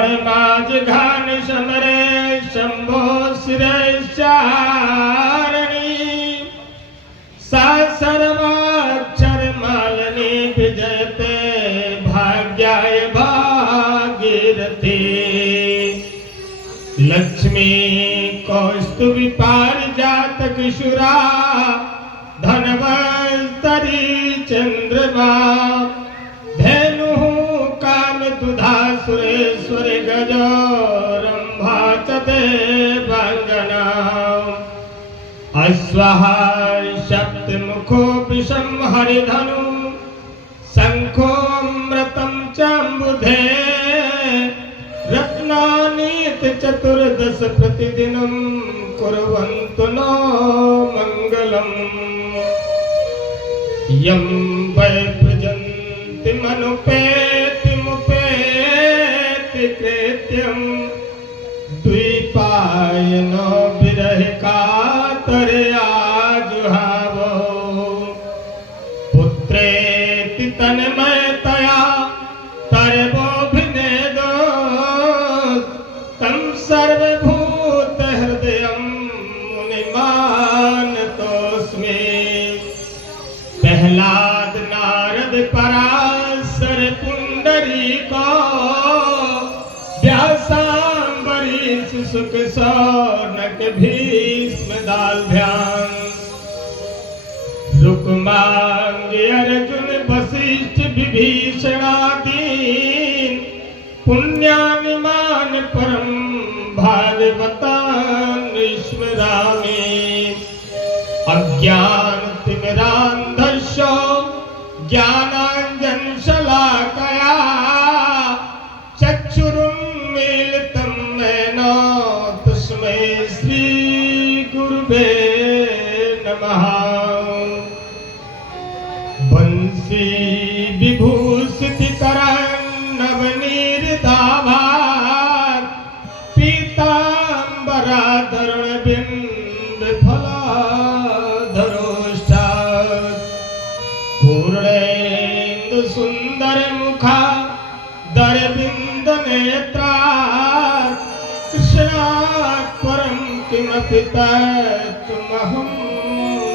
मणिमाज घान समरे शंभो शिरश्चारणी सा सर्वाक्षर मालिनी विजयते भाग्याय भागीरथी लक्ष्मी कौस्तुभि पारिजात किशोरा धनवंतरी चंद्रमा धेनु काम दुधा सुरेश्वर गजो रंभा च देवांगना अश्वः सप्तमुखो विषम हरिधनु शंखोऽमृतं चाम्बुधे रत्नानीत चतुर्दश प्रतिदिनं कुर्वन्तु नो मंगलम् यं वै प्रजन्ति मनुपेति मुपेति कृत्यं द्विपायनो विरह कातरया जुहावो पुत्रेति तन्मयतया तरवोऽभिनेदो तं सर्वभूत हृदयं मुनिमानतोऽस्मि प्रहलाद नारद पराशर पुंडरीको व्यासांबरीश शुक शौनक भीष्म दाल्भ्याम रुक्मांग अर्जुन वशिष्ठ विभीषणादीन पुण्यानिमान परम भागवतान् स्मरामि अज्ञान तिमिरान्धस्य ज्ञानाञ्जनशलाकया चक्षुरुन्मीलितं येन तस्मै श्रीगुरुवे नमः वंशी विभूषितकरन्नवनीरदाभार पीताम्बराधरण बिम्बफलाधरोष्ठात् पूर्णेन्दु सुंदर मुखा दरबिंद नेत्रा कृष्णात् परं किमपि तत्त्वमहं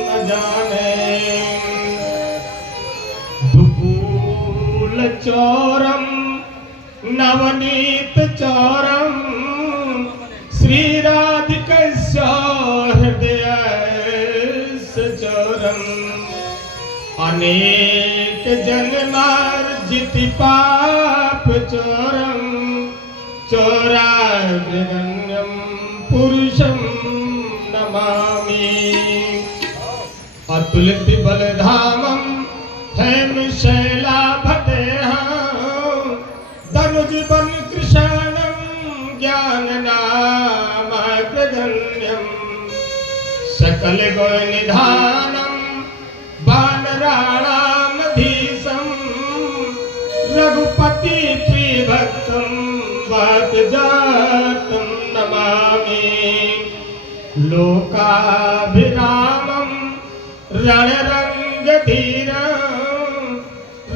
न जाने दुकूल चौरम नवनीत चौरम श्रीराधिकस्य हृदयस्य चौरम अनेक जन्मार्जित पाप चौरम चौराग्रगण्यं पुरुषं नमामि अतुलित बलधामं हेमशैलाभदेहं धनुजबन कृशानं ज्ञाननामाग्रगण्यं सकल गुण निधानं वानराणामधीशं रघुपति प्रियभक्तं वातजातं नमामि लोकाभिरामं रणरंगधीरं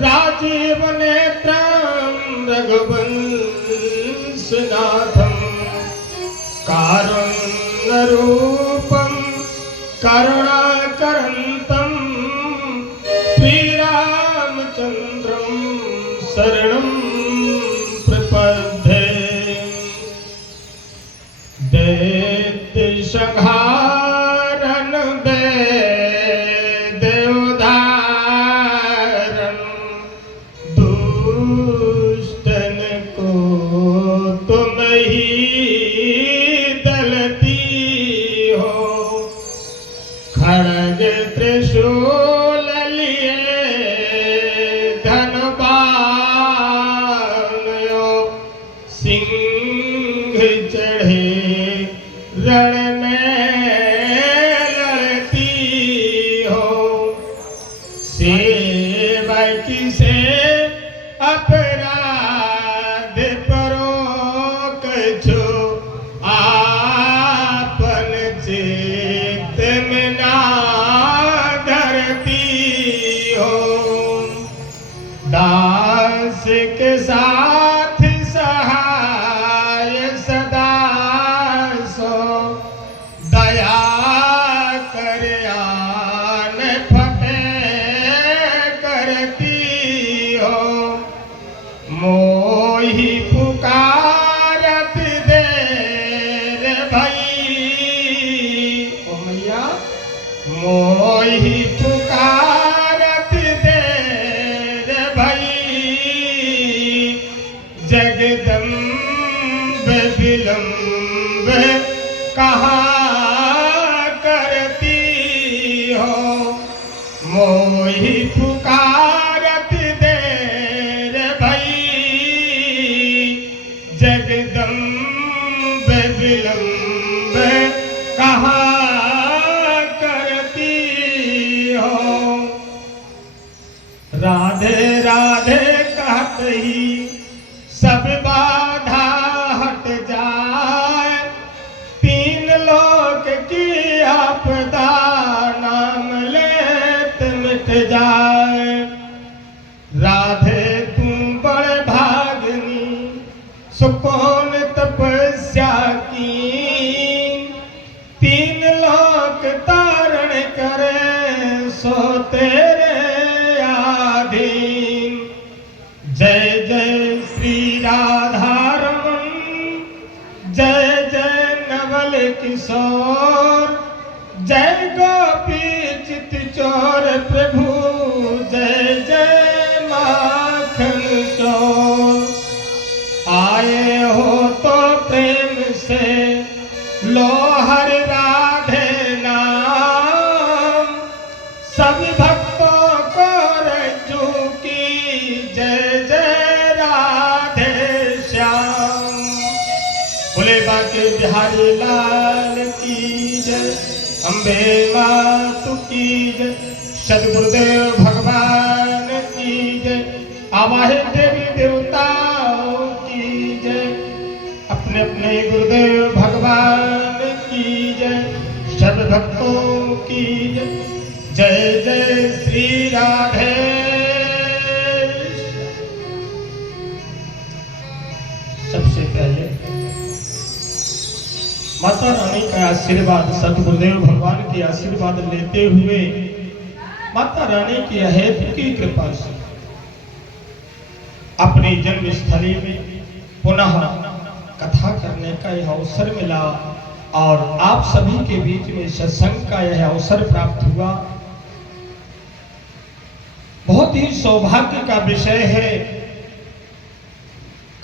राजीवनेत्रं रघुवंशनाथं कारुण्यरूपं करुणाकरन्तं श्रीरामचन्द्रं शरणं प्रपद्ये दैत्यसंहारं देवोद्धारं दुष्टन को तुम ही दलती हो खड्ग त्रिशूल लिए धनुबाण सिंह चढ़े रण में लड़ती हो सेवक से अपराध परो कछो आपन चित्त में ना धरती हो दास के साथ सहाय मोही पुकारत देर भई, ओ मैया मोही पुकारत देर भई, जगदम्ब विलंब कहाँ करती हो, मोही पुकारत देर भई, जगदम्ब विलंब कहाँ करती हो। राधे राधे कहत ही सब बाधा हट जाए, तीन लोक की आपदा नाम लेत मिट जाए। राधे तू बड़ भागनी सुकून तपस्या की, तीन लोक तारण करे सो तेरे आधीन। जय जय श्री राधा रमन, जय जय नवल किशोर, जय गोपी चित चोर प्रभु, जय जय माखन चोर। आए हो तो प्रेम से लो हर राधे नाम, सभी भक्तों को रज्जू की जय जय राधे श्याम। बोले बाके बिहारी लाल की जय, अम्बे मातु की जय, सदगुरुदेव भगवान की जय, आवाहे देवी देवताओं की जय, अपने अपने गुरुदेव भगवान की जय, सब भक्तों की जय। जय जय श्री राधे। सबसे पहले माता रानी का आशीर्वाद, सतगुरुदेव भगवान के आशीर्वाद लेते हुए माता रानी की अहेतु की कृपा से अपनी जन्मस्थली में पुनः कथा करने का यह अवसर मिला और आप सभी के बीच में सत्संग का यह अवसर प्राप्त हुआ। बहुत ही सौभाग्य का विषय है।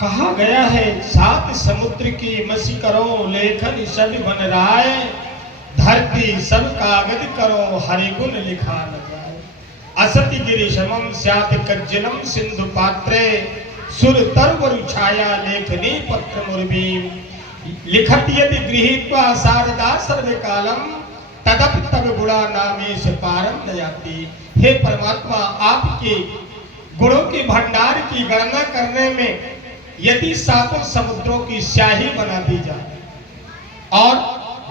कहा गया है, सात समुद्र की मसी करो लेखन सब बन राय, धरती सब कागज करो हरि गुण लिखा न जाए। असति गिरि समम स्यात् कज्जलम सिंधु पात्रे, सुर तरवरु छाया लेखनी पत्र मुर्बीम, लिखत यदि गृहीत्वा शारदा सर्वकालम, तदपि तब गुणा नामेश पारम न जाती। हे परमात्मा, आपके गुणों के भंडार की गणना करने में यदि सातों समुद्रों की स्याही बना दी जाए और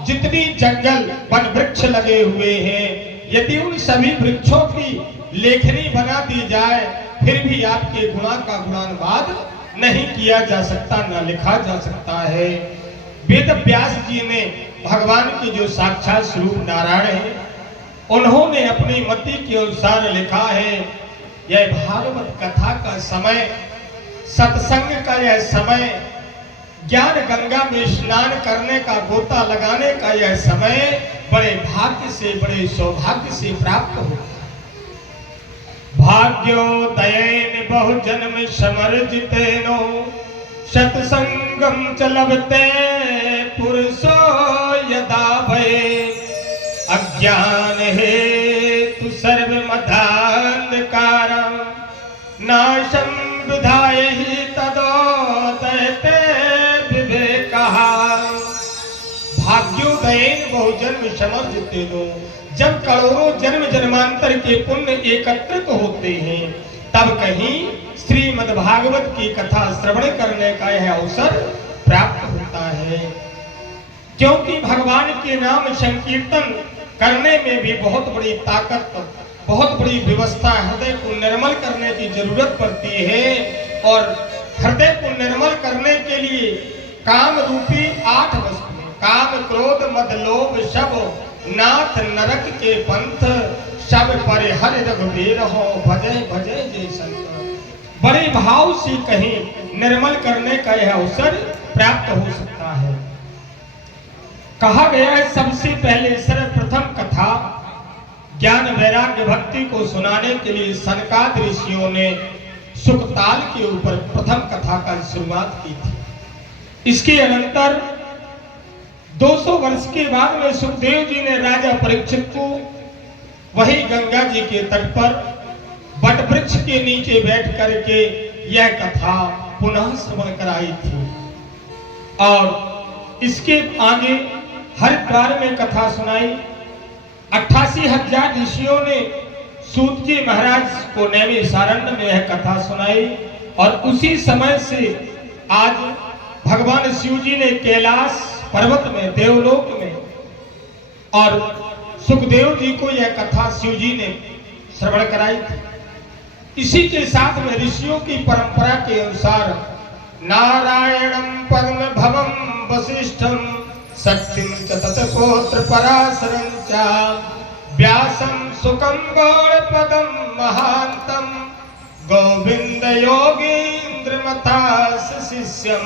जितनी जंगल वन वृक्ष लगे हुए हैं यदि उन सभी वृक्षों की लेखनी बना दी जाए, फिर भी आपके गुणा का गुणानुवाद नहीं किया जा सकता, न लिखा जा सकता है। वेद व्यास जी ने भगवान के जो साक्षात स्वरूप नारायण है, उन्होंने अपनी मति के अनुसार लिखा है। यह भागवत कथा का समय, सत्संग का यह समय, ज्ञान गंगा में स्नान करने का, गोता लगाने का यह समय बड़े भाग्य से, बड़े सौभाग्य से प्राप्त होता है। भाग्योदयेन बहु जन्म समर्जितेनो, सत्संगम च लभते पुरुषो यदा भये, अज्ञान हेतु सर्वमदान्धकारं नाशं विधायहि तदोदयते विवेकः। भाग्योदयेन बहु जन्म समर्जितेनो, जब करोड़ों जन्म जन्मांतर के पुण्य एकत्रित होते हैं, तब कहीं श्रीमद् भागवत की कथा श्रवण करने का यह अवसर प्राप्त होता है। क्योंकि भगवान के नाम संकीर्तन करने में भी बहुत बड़ी ताकत, बहुत बड़ी व्यवस्था, हृदय को निर्मल करने की जरूरत पड़ती है। और हृदय को निर्मल करने के लिए काम रूपी 8 वस्तुएं, काम क्रोध मद लोभ सब नाथ नरक के पंथ, सब पर हर रघुबीर हो भजय भजय जय संत। बड़े भाव से कहीं निर्मल करने का यह अवसर प्राप्त हो सकता है। कहा गया है सबसे पहले सर्वप्रथम कथा ज्ञान वैराग्य भक्ति को सुनाने के लिए सनकादि ऋषियों ने सुखताल के ऊपर प्रथम कथा का शुरुआत की थी। इसके अनंतर 200 वर्ष के बाद में सुखदेव जी ने राजा परीक्षित को वही गंगा जी के तट पर बट वृक्ष के नीचे बैठ करके यह कथा पुनः श्रवण कराई थी। और इसके आगे हरिद्वार में कथा सुनाई। 88,000 ऋषियों ने सूत जी महाराज को नैमिषारण्य में यह कथा सुनाई। और उसी समय से आज भगवान शिव जी ने कैलाश पर्वत में देवलोक में और सुखदेव जी को यह कथा शिव जी ने श्रवण कराई थी। इसी के साथ में ऋषियों की परंपरा के अनुसार नारायणम पद्म भवम वशिष्ठम सत्यम च तत्पोत्र पराशरं च व्यासं सुकं गौड़पदं महांतम गोविंद योगींद्र मथास शिष्यम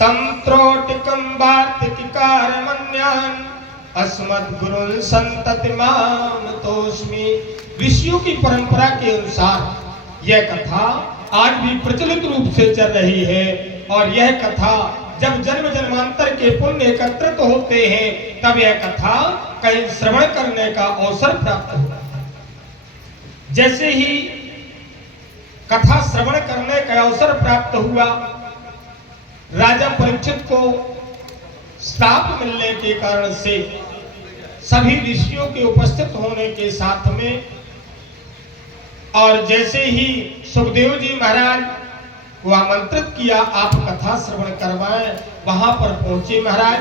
तम त्रोटिकं वार्तिकारमन्यान् अस्मद्गुरुन् संततिमां तोस्मि। ऋषियों की परंपरा के अनुसार यह कथा आज भी प्रचलित रूप से चल रही है। और यह कथा जब जन्म जन्मांतर के पुण्य एकत्रित होते हैं तब यह कथा कहीं श्रवण करने का अवसर प्राप्त होता है। जैसे ही कथा श्रवण करने का अवसर प्राप्त हुआ, राजा परीक्षित को श्राप मिलने के कारण से सभी ऋषियों के उपस्थित होने के साथ में और जैसे ही सुखदेव जी महाराज को आमंत्रित किया आप कथा श्रवण करवाएं, वहां पर पहुंचे महाराज।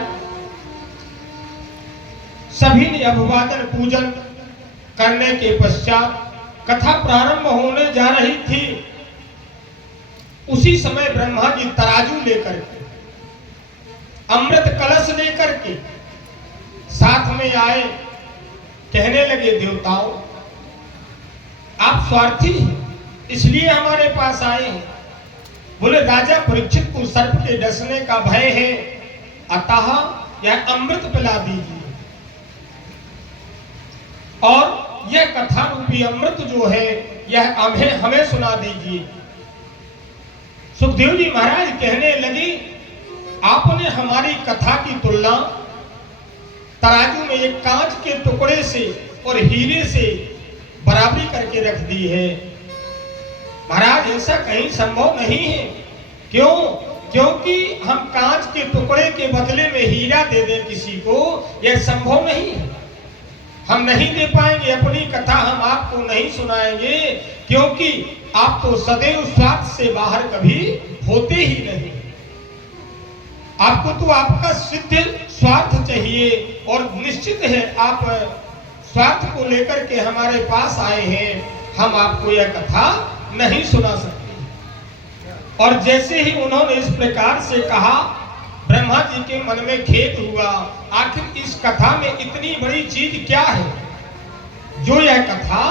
सभी ने अभिवादन पूजन करने के पश्चात कथा प्रारंभ होने जा रही थी। उसी समय ब्रह्मा जी तराजू लेकर के अमृत कलश लेकर के साथ में आए। कहने लगे देवताओं, आप स्वार्थी हैं इसलिए हमारे पास आए हैं। बोले राजा परीक्षित को सर्प के डसने का भय है, अतः यह अमृत पिला दीजिए और यह कथा रूपी अमृत जो है यह हमें सुना दीजिए। सुखदेव जी महाराज कहने लगे, आपने हमारी कथा की तुलना तराजू में एक कांच के टुकड़े से और हीरे से बराबरी करके रख दी है। महाराज ऐसा कहीं संभव नहीं है। क्यों? क्योंकि हम कांच के टुकड़े के बदले में हीरा दे दें किसी को, यह संभव नहीं है। हम नहीं दे पाएंगे, अपनी कथा हम आपको नहीं सुनाएंगे, क्योंकि आप तो सदैव स्वार्थ से बाहर कभी होते ही नहीं। आपको तो आपका सिद्ध स्वार्थ चाहिए और निश्चित है आप स्वार्थ को लेकर के हमारे पास आए हैं, हम आपको यह कथा नहीं सुना सकते। और जैसे ही उन्होंने इस प्रकार से कहा, ब्रह्मा जी के मन में खेद हुआ, आखिर इस कथा में इतनी बड़ी चीज क्या है जो यह कथा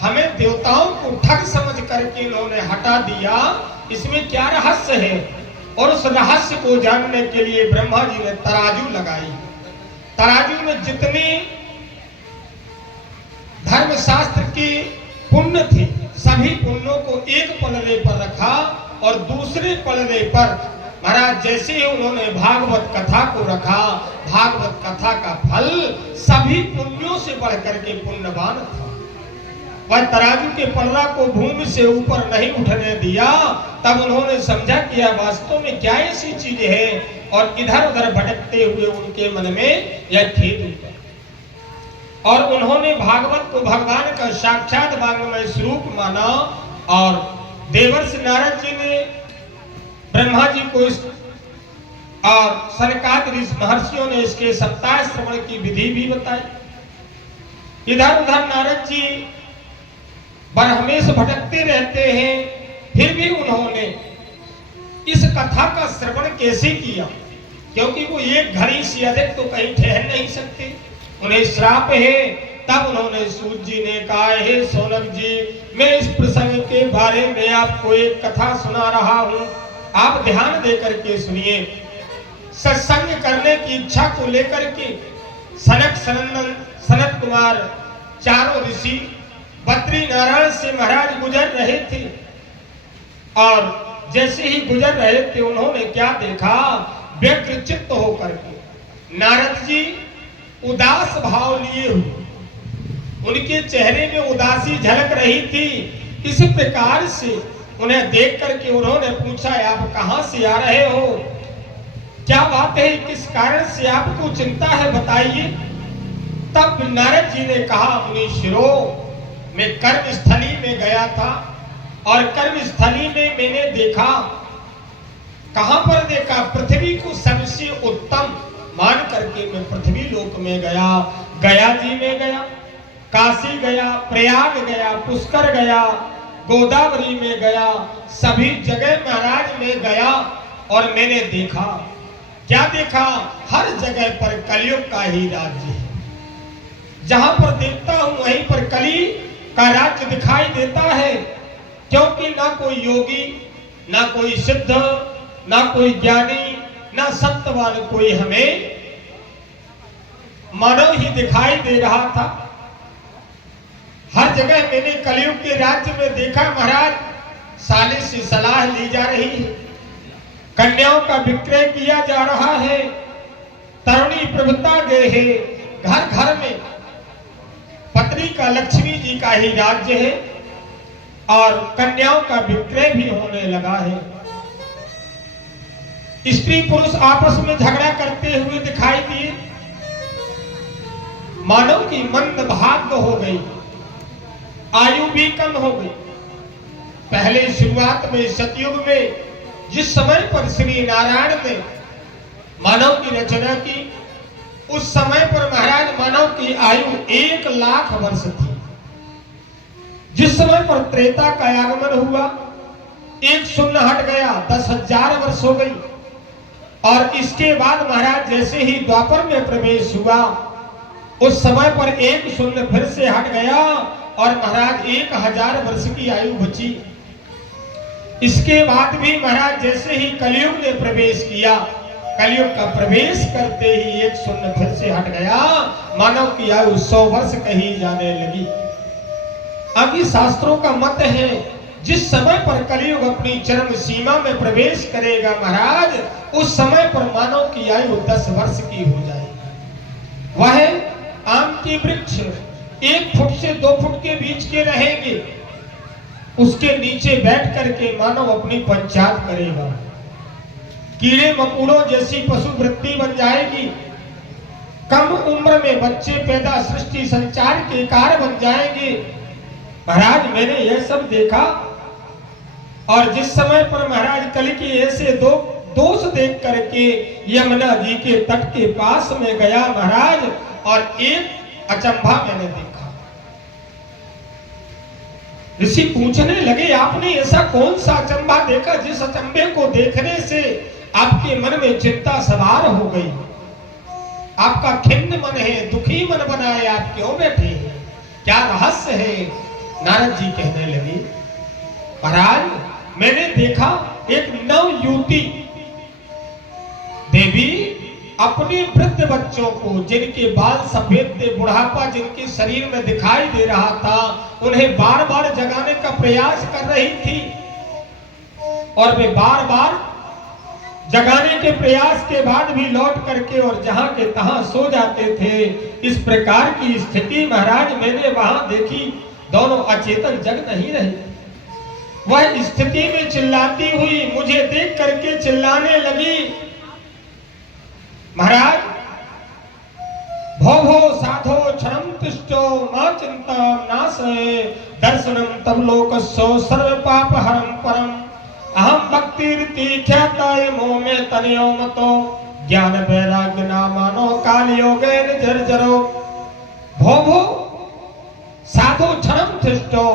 हमें देवताओं को ठग समझ करके इन्होंने हटा दिया, इसमें क्या रहस्य है। और उस रहस्य को जानने के लिए ब्रह्मा जी ने तराजू लगाई। तराजू में जितने धर्मशास्त्र के पुण्य थे सभी पुण्यों को एक पलड़े पर रखा और दूसरे पलड़े पर महाराज जैसे ही उन्होंने भागवत कथा को रखा, भागवत कथा का फल सभी पुण्यों से बढ़कर के पुण्यवान था। वह तराजू के पलड़ा को भूमि से ऊपर नहीं उठने दिया। तब उन्होंने समझा कि यह वास्तव में क्या ऐसी चीज है, और इधर उधर भटकते हुए उनके मन में यह खेद हुआ और उन्होंने भागवत को भगवान का साक्षात वांग्मय स्वरूप माना। और देवर्षि नारद जी ने ब्रह्मा जी को इस और सनकादि महर्षियों ने इसके सप्ताह श्रवण की विधि भी बताई। इधर उधर नारद जी हमेशा भटकते रहते हैं, फिर भी उन्होंने इस कथा का श्रवण कैसे किया, क्योंकि वो एक घड़ी से अधिक तो कहीं ठहर नहीं सकते, उन्हें श्राप है। तब उन्होंने सूत जी ने कहा, हे सौनक जी, मैं इस प्रसंग के बारे में आपको एक कथा सुना रहा हूँ। आप ध्यान दे करके सुनिए। सत्संग करने की इच्छा को लेकर के सनत कुमार चारों ऋषि बद्री नारायण से महाराज गुजर रहे थे, और जैसे ही गुजर रहे थे उन्होंने क्या देखा, व्यग्र चित्त होकर के नारद जी उदास भाव लिए हुए, उनके चेहरे में उदासी झलक रही थी। इस प्रकार से उन्हें देख करके उन्होंने पूछा, आप कहां से आ रहे हो, क्या बात है, किस कारण से आपको चिंता है, बताइए। तब नारद जी ने कहा, मुनीश्वरो, मैं कर्म स्थली में गया था और कर्म स्थली में मैंने देखा, कहां पर देखा, पृथ्वी को सबसे उत्तम मान करके मैं पृथ्वी लोक में गया, गया जी में गया, काशी गया, प्रयाग गया, पुष्कर गया, गोदावरी में गया, सभी जगह महाराज में गया और मैंने देखा, क्या देखा, हर जगह पर कलयुग का ही राज्य है। जहां पर देखता हूं वहीं पर कली का राज्य दिखाई देता है, क्योंकि ना कोई योगी, ना कोई सिद्ध, ना कोई ज्ञानी, ना सत्यवान कोई हमें मानव ही दिखाई दे रहा था। हर जगह मैंने कलयुग के राज्य में देखा महाराज, साले से सलाह ली जा रही है, कन्याओं का विक्रय किया जा रहा है, तरुणी प्रभुता गए है, घर घर में पत्नी का लक्ष्मी जी का ही राज्य है और कन्याओं का विक्रय भी होने लगा है। स्त्री पुरुष आपस में झगड़ा करते हुए दिखाई दिए, मानव की मंद भाग्य हो गई, आयु भी कम हो गई। पहले शुरुआत में सतयुग में जिस समय पर श्री नारायण ने मानव की रचना की, उस समय पर महाराज मानव की आयु 1,00,000 वर्ष थी। जिस समय पर त्रेता का आगमन हुआ, 1 शून्य हट गया, 10,000 वर्ष हो गई, और इसके बाद महाराज जैसे ही द्वापर में प्रवेश हुआ, उस समय पर 1 शून्य फिर से हट गया और महाराज 1,000 वर्ष की आयु बची। इसके बाद भी महाराज जैसे ही कलयुग ने प्रवेश किया, कलयुग का प्रवेश करते ही 1 शून्य फिर से हट गया, मानव की आयु 100 वर्ष कही जाने लगी। अभी शास्त्रों का मत है, जिस समय पर कलयुग अपनी चरम सीमा में प्रवेश करेगा महाराज, उस समय पर मानव की आयु 10 वर्ष की हो जाएगी। वह आम के वृक्ष 1 फुट से 2 फुट के बीच के रहेंगे, उसके नीचे बैठ करके मानव अपनी पंचायत करेगा। कीड़े मकोड़ों जैसी पशु वृत्ति बन जाएगी, कम उम्र में बच्चे पैदा सृष्टि संचार के कार्य बन जाएंगे। महाराज मैंने यह सब देखा, और जिस समय पर महाराज कल के ऐसे दोष देख करके यमुना जी के तट के पास में गया महाराज, और एक अचंभा मैंने देखा। ऋषि पूछने लगे, आपने ऐसा कौन सा अचंभा देखा जिस अचंभे को देखने से आपके मन में चिंता सवार हो गई, आपका खिन्न मन है, दुखी मन बना है, आप क्यों बैठे हैं, क्या रहस्य है। नारद जी कहने लगे, महाराज मैंने देखा एक नव युवती देवी अपने वृद्ध बच्चों को, जिनके बाल सफेद थे, बुढ़ापा जिनके शरीर में दिखाई दे रहा था, उन्हें बार बार जगाने का प्रयास कर रही थी, और वे बार बार जगाने के प्रयास के बाद भी लौट करके और जहां के तहां सो जाते थे। इस प्रकार की स्थिति महाराज मैंने वहां देखी, दोनों अचेतन जग नहीं रहे। वह स्थिति में चिल्लाती हुई मुझे देख करके चिल्लाने लगी, महाराज भो भो साधो क्षणं तिष्ठो मा चिंता नाशे दर्शनम तब लोकस्यो सर्व पाप हरम परम अहम भक्तिरिति ख्याताय मोह में तनयो मतो ज्ञान वैराग्य नामानो काल योगेन जर्जरो भो भो साधो क्षणं तिष्ठो।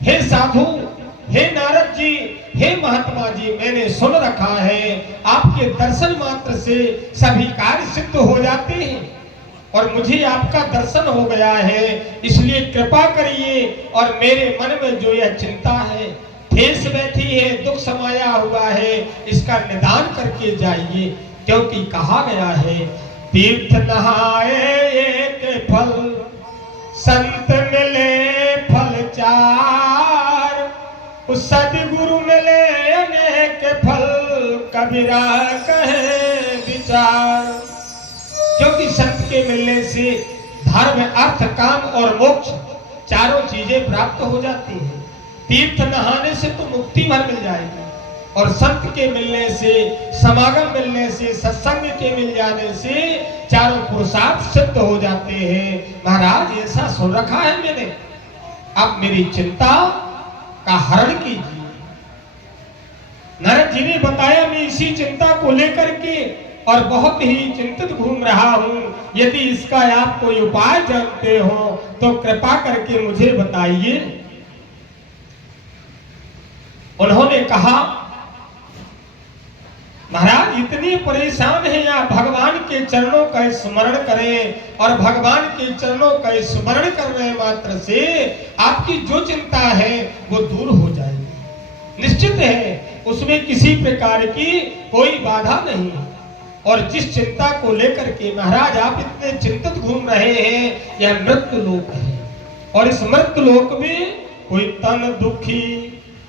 हे साधु, हे नारद जी, हे महात्मा जी, मैंने सुन रखा है आपके दर्शन मात्र से सभी कार्य सिद्ध हो जाते हैं, और मुझे आपका दर्शन हो गया है, इसलिए कृपा करिए और मेरे मन में जो यह चिंता है ठेस बैठी है, दुख समाया हुआ है, इसका निदान करके जाइए। क्योंकि कहा गया है तीर्थ नहाए एक फल, संत मिले फल चार, उस सदगुरु मिले अनेक फल, कबीरा कहे विचार। क्योंकि संत के मिलने से धर्म, अर्थ, काम और मोक्ष चारों चीजें प्राप्त हो जाती हैं। तीर्थ नहाने से तो मुक्ति भर मिल जाएगी, और संत के मिलने से, समागम मिलने से, सत्संग के मिल जाने से चारों पुरुषार्थ सिद्ध हो जाते हैं। महाराज ऐसा सुन रखा है मैंने, अब मेरी चिंता का हरण कीजिए। नारद जी ने बताया, मैं इसी चिंता को लेकर के और बहुत ही चिंतित घूम रहा हूं। यदि इसका आप कोई उपाय जानते हो तो कृपा करके मुझे बताइए। उन्होंने कहा, महाराज इतनी परेशान हैं आप, भगवान के चरणों का स्मरण करें, और भगवान के चरणों का स्मरण करने मात्र से आपकी जो चिंता है वो दूर हो जाएगी। निश्चित है उसमें किसी प्रकार की कोई बाधा नहीं। और जिस चिंता को लेकर के महाराज आप इतने चिंतित घूम रहे हैं, यह मृत्यु लोक है, और इस मृत्यु लोक में कोई तन दुखी,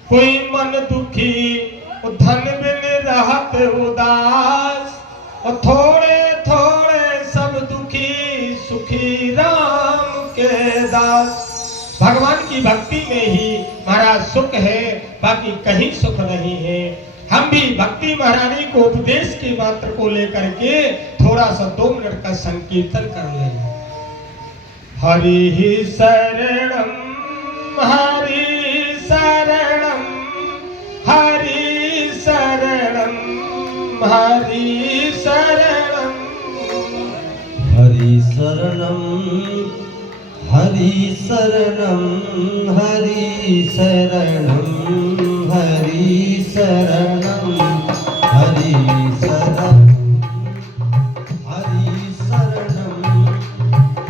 कोई मन दुखी, धन बिन रहत उदास, और थोड़े थोड़े सब दुखी, सुखी राम के दास। भगवान की भक्ति में ही महाराज सुख है, बाकी कहीं सुख नहीं है। हम भी भक्ति महारानी को उपदेश के मात्र को लेकर के थोड़ा सा 2 मिनट का संकीर्तन कर ले। हरि शरणम हरि शरणम, हरि शरणम हरि शरणम, हरि शरणम हरि शरणम, हरि शरणम हरि शरणम, हरि शरणम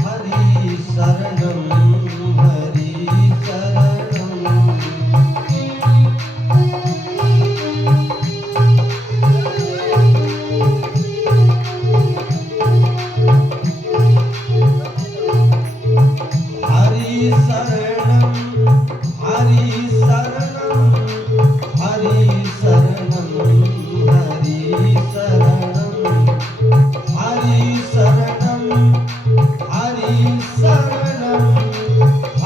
हरि शरणम, हरि शरणम हरि शरणम। हरि शरणम हरि शरणम, हरि शरणम हरि शरणम, हरि शरणम हरि शरणम,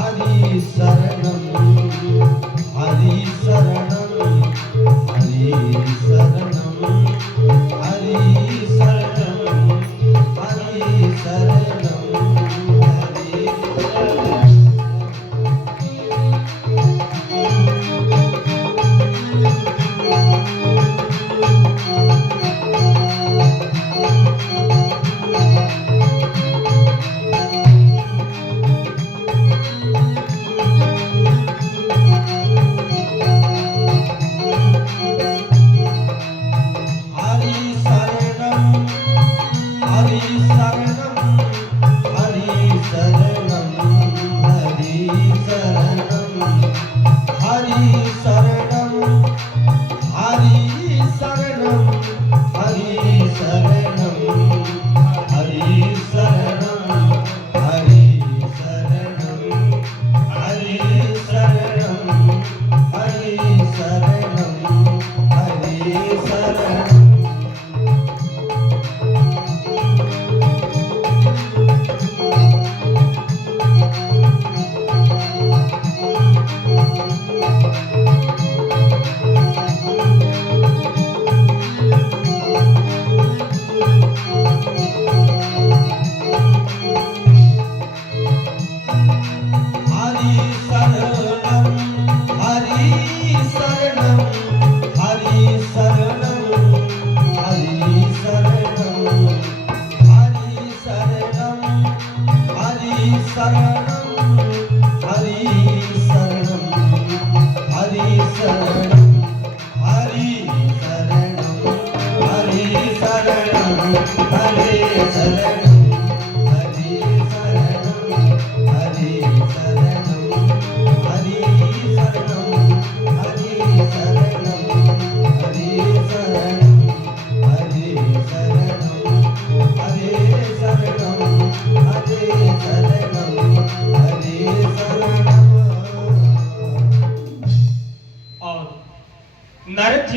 हरि शरणम हरि शरणम, हरि शरणम हरि शरणम, हरि शरणम हरि शरणम। हरि शरणम हरि शरणम,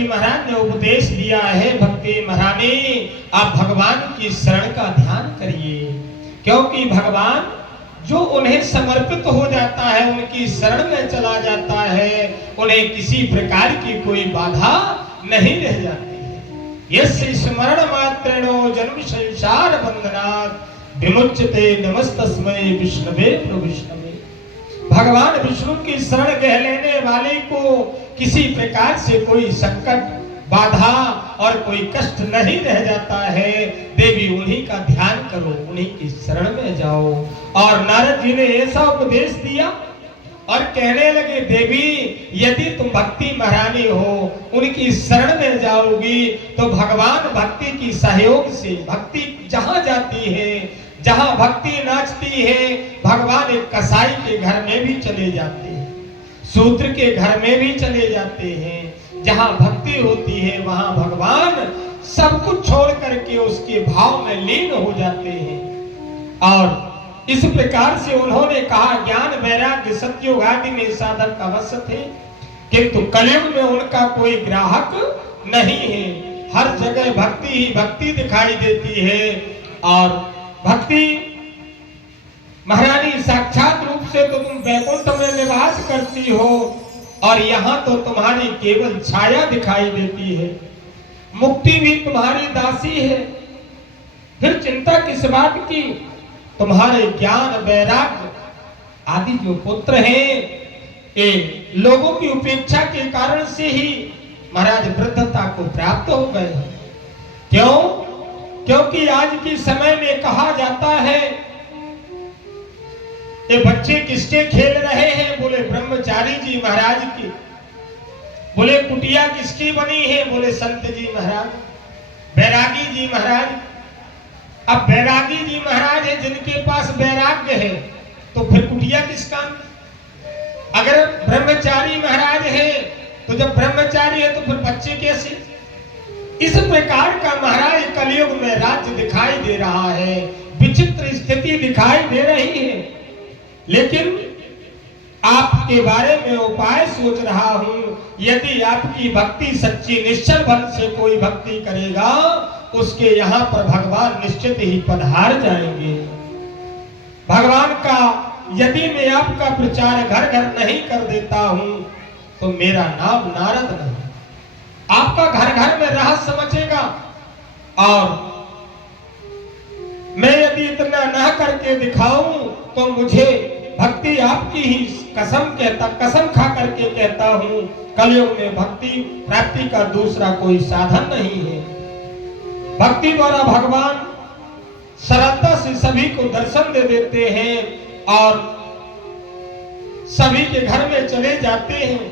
जी महाराज ने उपदेश दिया है, भक्ति महारानी आप भगवान की शरण का ध्यान करिए, क्योंकि भगवान जो उन्हें समर्पित हो जाता है, उनकी शरण में चला जाता है, उन्हें किसी प्रकार की कोई बाधा नहीं रह जाती है। यस्य स्मरण मात्रेणो जन्म संसार बंधनात् विमुच्यते नमस्तस्मै विष्णवे प्रविष्णवे। भगवान विष्णु की शरण कह लेने वाले को किसी प्रकार से कोई संकट, बाधा और कोई कष्ट नहीं रह जाता है। देवी उन्हीं का ध्यान करो, उन्हीं की शरण में जाओ। और नारद जी ने ऐसा उपदेश दिया और कहने लगे, देवी यदि तुम भक्ति महारानी हो, उनकी शरण में जाओगी तो भगवान भक्ति की सहयोग से, भक्ति जहां जाती है, जहां भक्ति नाचती है, भगवान एक कसाई के घर में भी चले जाते हैं, शूद्र के घर में भी चले जाते हैं। जहां भक्ति होती है वहां भगवान सब कुछ छोड़ करके उसके भाव में लीन हो जाते हैं। और इस प्रकार से उन्होंने कहा, ज्ञान वैराग्य सत्योग आदि में साधक अवश्य थे, किंतु कलयुग में उनका कोई ग्राहक नहीं है। हर जगह भक्ति ही भक्ति दिखाई देती है। और भक्ति महारानी साक्षात रूप से तो तुम वैकुंठ में निवास करती हो, और यहाँ तो तुम्हारी केवल छाया दिखाई देती है। मुक्ति भी तुम्हारी दासी है, फिर चिंता किस बात की? तुम्हारे ज्ञान वैराग्य आदि जो पुत्र हैं, ये लोगों की उपेक्षा के कारण से ही महाराज वृद्धता को प्राप्त हो गए। क्यों? क्योंकि आज के समय में कहा जाता है, ये बच्चे किसके खेल रहे हैं? बोले ब्रह्मचारी जी महाराज की। बोले कुटिया किसकी बनी है? बोले संत जी महाराज, बैरागी जी महाराज। अब बैरागी जी महाराज है जिनके पास वैराग्य है, तो फिर कुटिया किसका? अगर ब्रह्मचारी महाराज है तो जब ब्रह्मचारी है तो फिर बच्चे कैसे? इस प्रकार का महाराज कलयुग में राज्य दिखाई दे रहा है, विचित्र स्थिति दिखाई दे रही है। लेकिन आपके बारे में उपाय सोच रहा हूं। यदि आपकी भक्ति सच्ची निश्चल मन से कोई भक्ति करेगा, उसके यहाँ पर भगवान निश्चित ही पधार जाएंगे। भगवान का यदि मैं आपका प्रचार घर घर नहीं कर देता हूं तो मेरा नाम नारद नहीं, आपका घर घर में रहस्य मचेगा। और मैं यदि इतना ना करके दिखाऊं तो मुझे भक्ति आपकी ही कसम खा करके कहता हूं, कलयुग में भक्ति प्राप्ति का दूसरा कोई साधन नहीं है। भक्ति द्वारा भगवान सरलता से सभी को दर्शन दे देते हैं और सभी के घर में चले जाते हैं।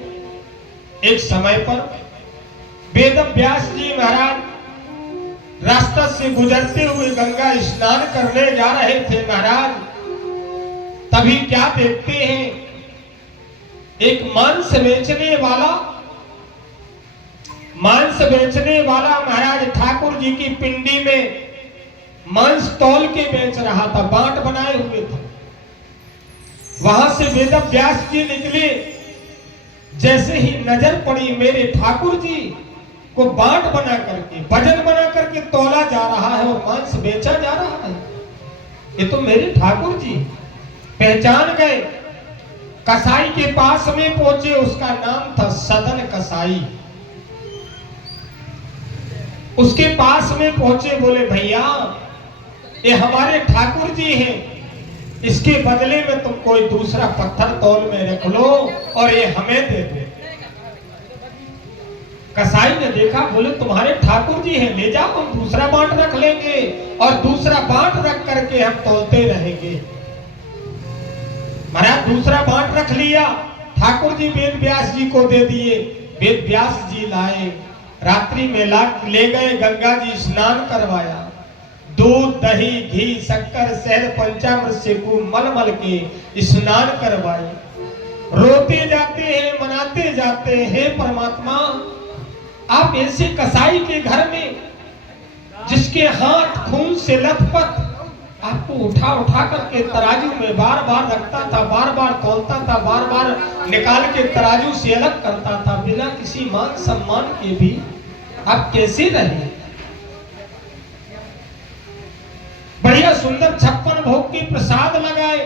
एक समय पर वेद व्यास जी महाराज रास्ता से गुजरते हुए गंगा स्नान करने जा रहे थे महाराज। तभी क्या देखते हैं, एक मांस बेचने वाला महाराज ठाकुर जी की पिंडी में मांस तौल के बेच रहा था, बांट बनाए हुए थे। वहां से वेद व्यास जी निकले, जैसे ही नजर पड़ी मेरे ठाकुर जी को बांट बना करके, वजन बना करके तौला जा रहा है और मांस बेचा जा रहा है, ये तो मेरे ठाकुर जी। पहचान गए, कसाई के पास में पहुंचे, उसका नाम था सदन कसाई। उसके पास में पहुंचे, बोले भैया ये हमारे ठाकुर जी हैं, इसके बदले में तुम कोई दूसरा पत्थर तौल में रख लो और ये हमें दे दो। कसाई ने देखा, बोले तुम्हारे ठाकुर जी हैं, ले जाओ, हम दूसरा बांट रख लेंगे और दूसरा बांट रख करके हम तौलते रहेंगे। महाराज दूसरा बांट रख लिया, ठाकुर जी वेद व्यास जी को दे दिए। वेद व्यास जी लाए, रात्रि में ले गए, गंगा जी स्नान करवाया, दूध दही घी शक्कर शहद पंचामृत से खूब मल मल के स्नान करवाए। रोते जाते हैं, मनाते जाते हैं, परमात्मा आप ऐसे कसाई के घर में जिसके हाथ खून से लथपथ, आपको उठा उठा करके तराजू में बार बार रखता था, बार बार तौलता था, बार बार निकाल के तराजू से अलग करता था, बिना किसी मान सम्मान के भी आप कैसे रहे? बढ़िया सुंदर 56 भोग की प्रसाद लगाए,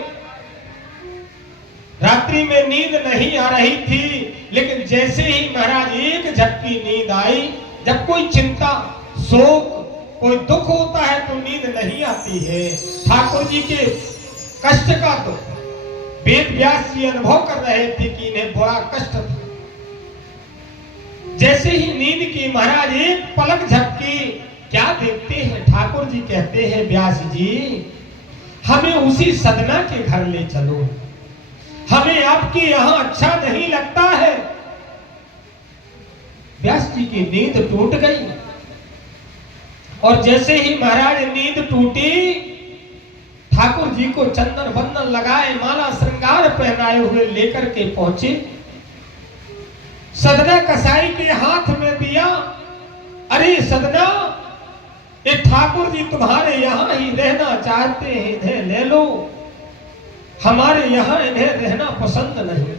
रात्रि में नींद नहीं आ रही थी, लेकिन जैसे ही महाराज एक झटकी नींद आई, जब कोई चिंता, शोक, कोई दुख होता है तो नींद नहीं आती है। ठाकुर जी के कष्ट का तो वेद व्यास जी अनुभव कर रहे थे कि इन्हें बड़ा कष्ट था। जैसे ही नींद की महाराज एक पलक झपकी, क्या देखते हैं? ठाकुर जी कहते हैं, व्यास जी हमें उसी सदना के घर ले चलो, हमें आपके यहां अच्छा नहीं लगता है। व्यास जी की नींद टूट गई और जैसे ही महाराज नींद टूटी, ठाकुर जी को चंदन बंदन लगाए, माला श्रृंगार पहनाए हुए लेकर के पहुंचे, सदना कसाई के हाथ में दिया। अरे सदना, ये ठाकुर जी तुम्हारे यहां ही रहना चाहते हैं, इन्हें ले लो, हमारे यहां इन्हें रहना पसंद नहीं।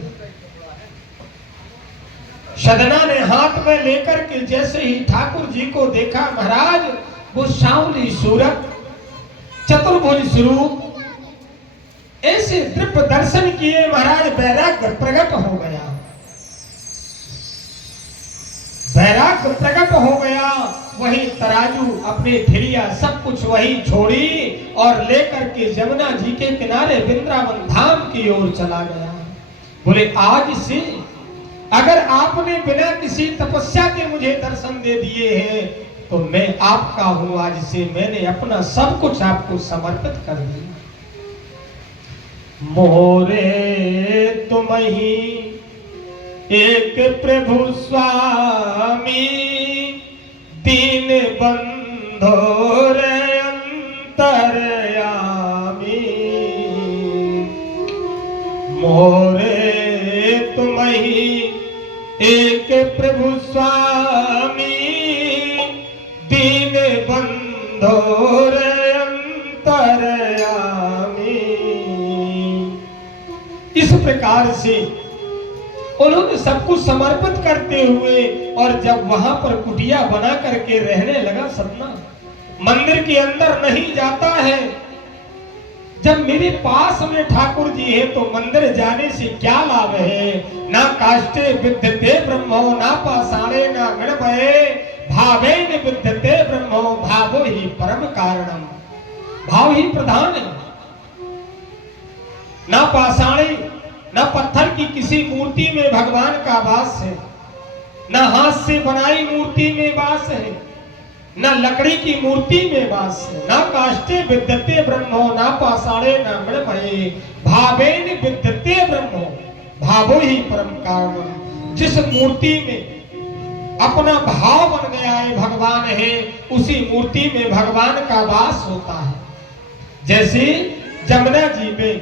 सदना ने हाथ में लेकर के जैसे ही ठाकुर जी को देखा, महाराज वो सांवली सूरत, चतुर्भुज स्वरूप, ऐसे दिव्य दर्शन किए महाराज वैराग्य प्रकट हो गया, वैराग्य प्रकट हो गया। वही तराजू, अपने ठिलिया सब कुछ वही छोड़ी और लेकर के जमुना जी के किनारे वृंदावन धाम की ओर चला गया। बोले आज से अगर आपने बिना किसी तपस्या के मुझे दर्शन दे दिए हैं तो मैं आपका हूं, आज से मैंने अपना सब कुछ आपको समर्पित कर दिया। मोरे तुम ही एक प्रभु स्वामी, दीन बंधो रे अंतरयामी। मोरे तुम ही एक प्रभु स्वामी, दीन बंधो रे अंतरयामी। इस प्रकार से उन्होंने सब कुछ समर्पित करते हुए, और जब वहां पर कुटिया बना करके रहने लगा सदना, मंदिर के अंदर नहीं जाता है। जब मेरे पास में ठाकुर जी है तो मंदिर जाने से क्या लाभ है? ना काष्टे विद्यते ब्रह्मो, ना पाषाणे ना गणभये, भावेन विद्यते ब्रह्मो, भावो ही परम कारणम। भाव ही प्रधान है। ना पाषाणे, ना पत्थर की किसी मूर्ति में भगवान का वास है, ना हाथ से बनाई मूर्ति में वास है, ना लकड़ी की मूर्ति में वास है। ना काष्टे विद्यते ब्रह्मो, ना पाषाणे ना मृणमये, भावेन विद्यते ब्रह्मो, भावो ही परम कारणम। जिस मूर्ति में अपना भाव बन गया है भगवान है, उसी मूर्ति में भगवान का वास होता है। जैसे जमुना जी में,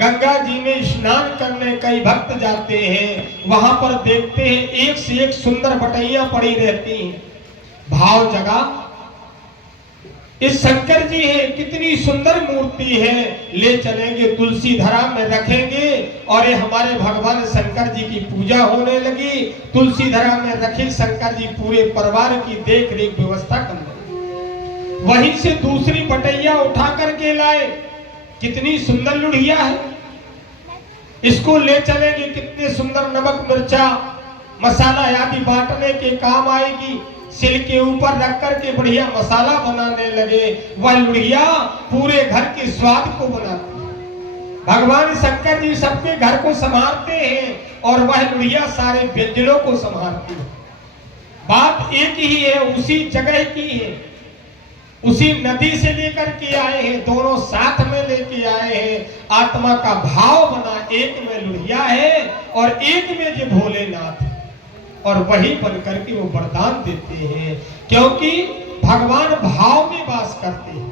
गंगा जी में स्नान करने कई भक्त जाते हैं, वहां पर देखते हैं एक से एक सुंदर बटैया पड़ी रहती हैं, भाव जगा। इस शंकर जी है, कितनी सुंदर मूर्ति है, ले चलेंगे तुलसी धरा में रखेंगे और ये हमारे भगवान शंकर जी की पूजा होने लगी। तुलसी धरा में रखे शंकर जी, पूरे परिवार की देख रेख व्यवस्था कर लगे। वहीं से दूसरी बटैया उठा करके लाए, कितनी सुंदर लुढ़िया है, इसको ले चलेंगे, कितने सुंदर नमक मिर्चा मसाला आदि बांटने के काम आएगी। सिल के ऊपर रख करके बढ़िया मसाला बनाने लगे। वह लुढ़िया पूरे घर के स्वाद को बनाती है। भगवान शंकर जी सबके घर को संभालते हैं और वह लुढ़िया सारे व्यंजनों को संभालती है। बात एक ही है, उसी जगह की है, उसी नदी से लेकर के आए हैं, दोनों साथ में लेके आए हैं। आत्मा का भाव बना, एक में लुढ़िया है और एक में जो भोलेनाथ, और वही बनकर के वो वरदान देते हैं, क्योंकि भगवान भाव में वास करते हैं।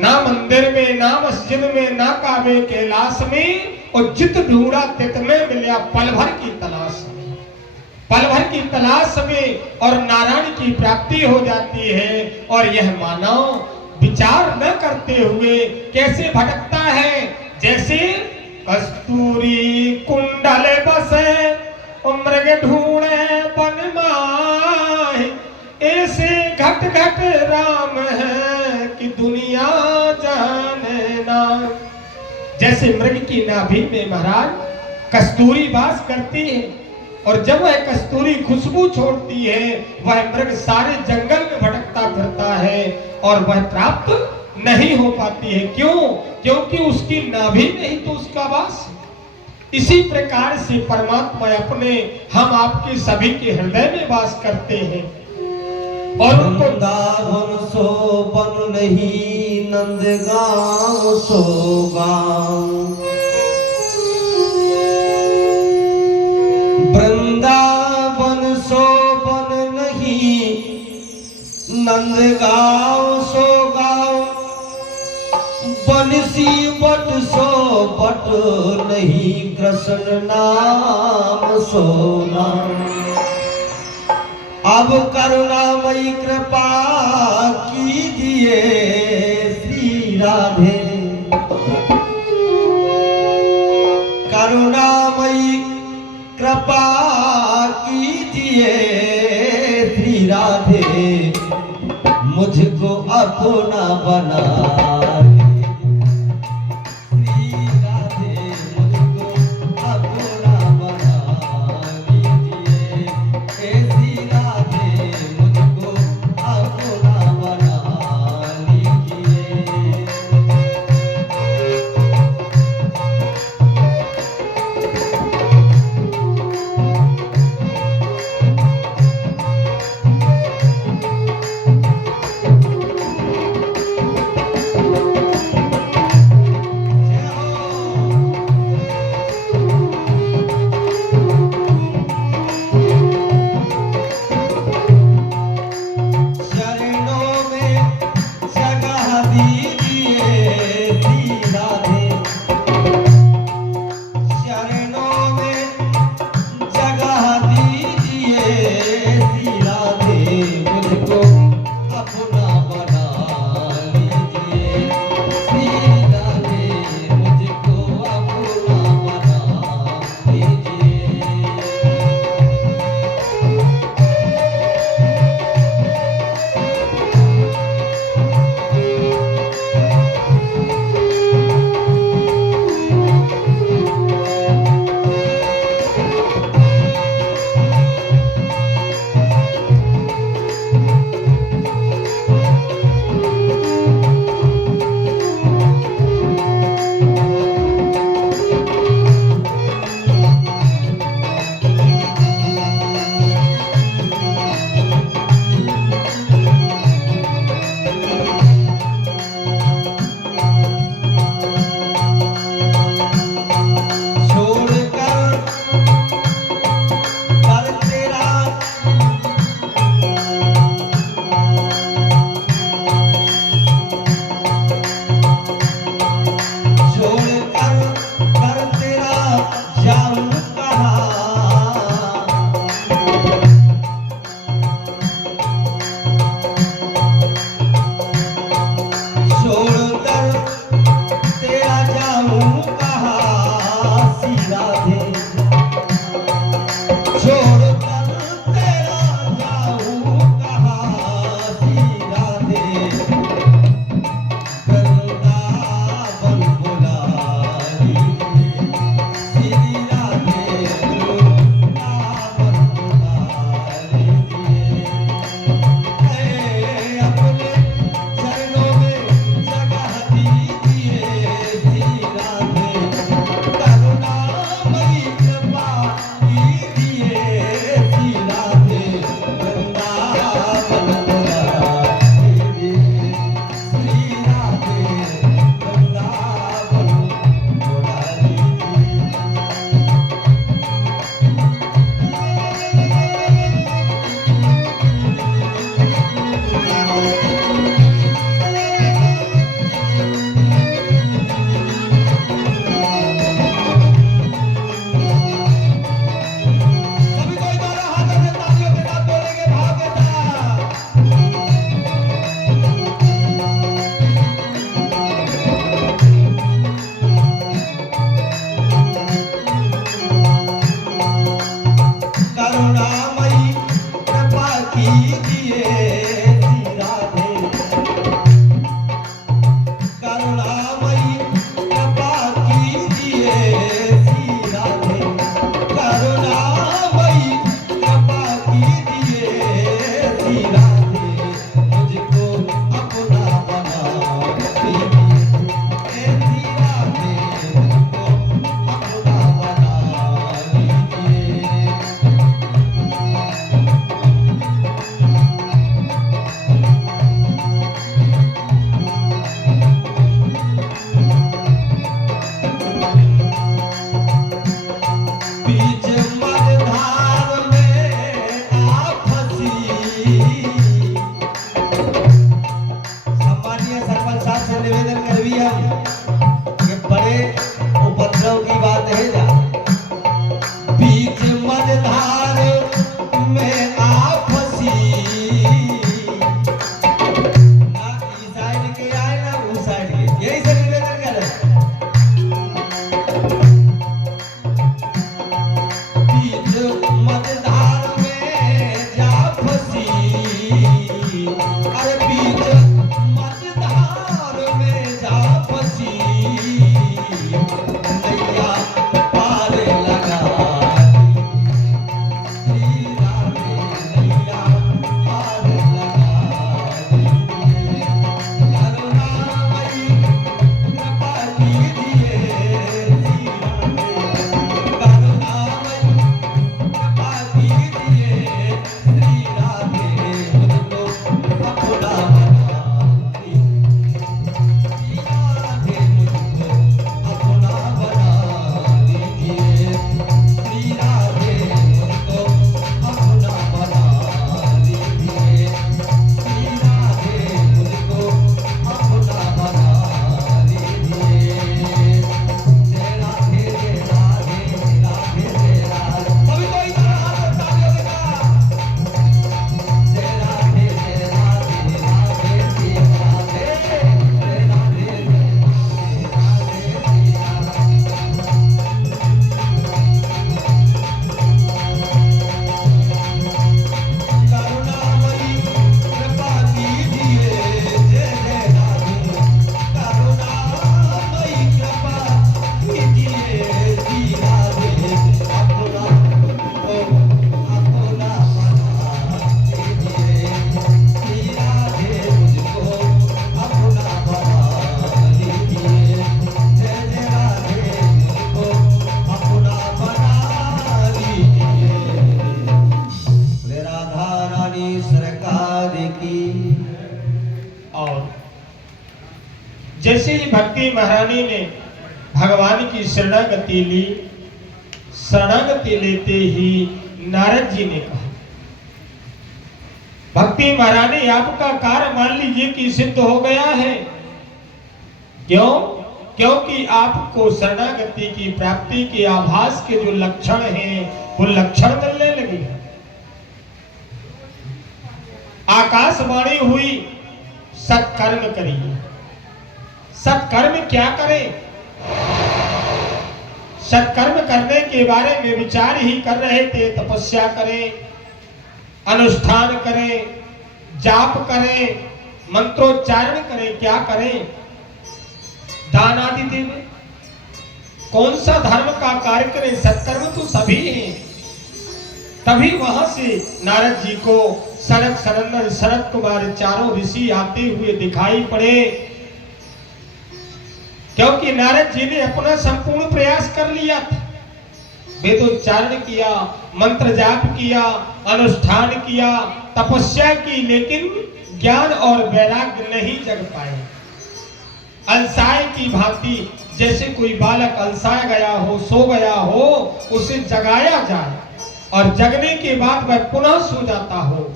ना मंदिर में, ना मस्जिद में, ना काबे कैलाश में, और जित ढूंढा तित में मिला पल भर की तलाश में। पल भर की तलाश में और नारायण की प्राप्ति हो जाती है। और यह मानव विचार न करते हुए कैसे भटकता है, जैसे कस्तूरी कुंडल बसे मृग ढूंढे वन माहे, ऐसे घट घट राम है कि दुनिया जाने ना। जैसे मृग की नाभि में महाराज कस्तूरी वास करती है, और जब वह कस्तूरी खुशबू छोड़ती है, वह मृग सारे जंगल में भटकता फिरता है और वह प्राप्त नहीं हो पाती है। क्यों? क्योंकि उसकी नाभि में ही तो उसका वास है। इसी प्रकार से परमात्मा अपने हम आपके सभी के हृदय में वास करते हैं और उनको वृंदावन सो बन नहीं, नंदगांव सो गांव। वृंदावन सो बन नहीं, नंदगांव सो गांव। बंसी बट सो बट नहीं, कृष्ण नाम सो नाम। अब करुणामयी कृपा कीजिए श्री राधे, करुणामयी कृपा कीजिए श्री राधे, मुझको अपना बना श्री राधे, मुझको अपना बना लीजिए। श्री राधे, मुझको अपना बना लीजिए। कीजिए श्री राधे करुणामयी कृपा कीजिए श्री राधे करुणामयी कृपा कीजिए श्री राधे मुझको अपना बना लीजिए श्री राधे मुझको अपना बना लीजिए। बीच मझधार में आप फंसी। सम्मानीय सरपंच साहब से निवेदन करवी हम कि बड़े उपद्रव की बात है जा। बीच मझधार में आप फंसी। ना इस साइड के आए ना उस साइड के, यही से निवेदन कर रहे हैं। बीच मझधार में जा फंसी। अरे बीच मझधार में जा फंसी। नैया पार लगा श्री राधे नैया पार लगा दीजिए। करुणामयी कृपा कीजिए श्री राधे करुणामयी कृपा कीजिए श्री राधे मुझको अपना बना लीजिए। श्री राधे मुझको अपना बना लीजिए। श्री राधे मुझको अपना बना लीजिए। श्री राधे मुझको अपना बना लीजिए। जय राधे जय राधे राधे जय राधे। सभी को इधर हाथ उठा देगा। जय राधे जय राधे राधे जय राधे। जय राधे जय राधे जय राधे। करुणामयी कृपा कीजिए जय जय राधे। करुणामयी कृपा कीजिए श्री राधे अपना अपना बना लीजिए। श्री राधे मुझको अपना बना लीजिए। जय जय राधे मुझको अपना बना लीजिए। बोले राधा रानी सरकार की। और जैसे ही भक्ति महारानी ने भगवान की शरणागति ली, शरणागति लेते ही नारद जी ने कहा, भक्ति महारानी आपका कार्य मान लीजिए कि सिद्ध हो गया है। क्यों? क्योंकि आपको शरणागति की प्राप्ति के आभास के जो लक्षण हैं वो लक्षण मिलने लगे हैं। आकाशवाणी हुई सत्कर्म करिए। सत्कर्म क्या करें? सत्कर्म करने के बारे में विचार ही कर रहे थे। तपस्या करें, अनुष्ठान करें, जाप करें, मंत्रोच्चारण करें, क्या करें? दान आदि देवें। कौन सा धर्म का कार्य करें? सत्कर्म तो सभी हैं। तभी वहां से नारद जी को सनक सनंदन सनत कुमार चारों ऋषि आते हुए दिखाई पड़े, क्योंकि नारद जी ने अपना संपूर्ण प्रयास कर लिया था। वेदोच्चारण किया, मंत्र जाप किया, अनुष्ठान किया, तपस्या की, लेकिन ज्ञान और वैराग्य नहीं जग पाए। अलसाए की भांति, जैसे कोई बालक अलसाया गया हो, सो गया हो, उसे जगाया जाए और जगने के बाद वह पुनः सो जाता हो।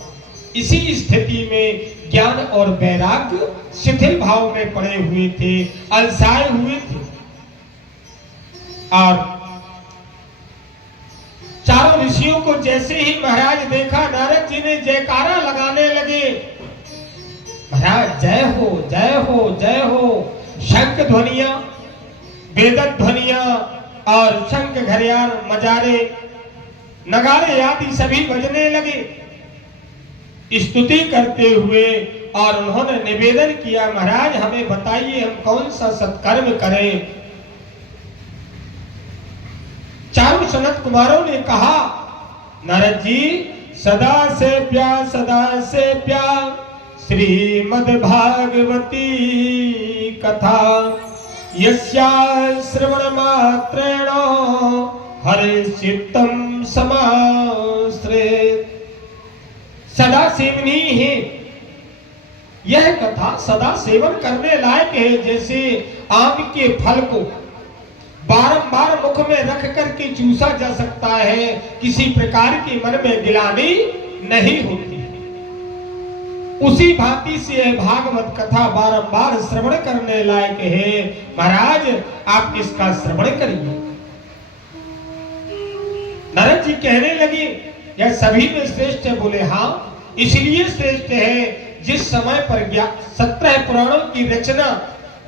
इसी स्थिति में ज्ञान और वैराग्य शिथिल भाव में पड़े हुए थे, अलसाए हुए थे। और चारों ऋषियों को जैसे ही महाराज देखा, नारद जी ने जयकारा लगाने लगे, महाराज जय हो जय हो जय हो। शंख ध्वनिया, वेद ध्वनिया और शंख घरियाल, मजारे, नगाड़े आदि सभी बजने लगे। स्तुति करते हुए और उन्होंने निवेदन किया, महाराज हमें बताइए हम कौन सा सत्कर्म करें। चारों सनत कुमारों ने कहा, नारद जी सदा से प्या श्रीमद् भागवती कथा यस्या श्रवण मात्रेण हरे चित्तम समाश्रित। सदा सेवनीय है यह कथा, सदा सेवन करने लायक है। जैसे आम के फल को बारंबार मुख में रख करके चूसा जा सकता है, किसी प्रकार की मन में गिलानी नहीं होती। उसी भांति से यह भागवत कथा बारंबार श्रवण करने लायक है। महाराज आप इसका श्रवण करिए। नारद जी कहने लगे यह सभी में श्रेष्ठ है। बोले हाँ, इसलिए श्रेष्ठ है जिस समय पर 17 पुराणों की रचना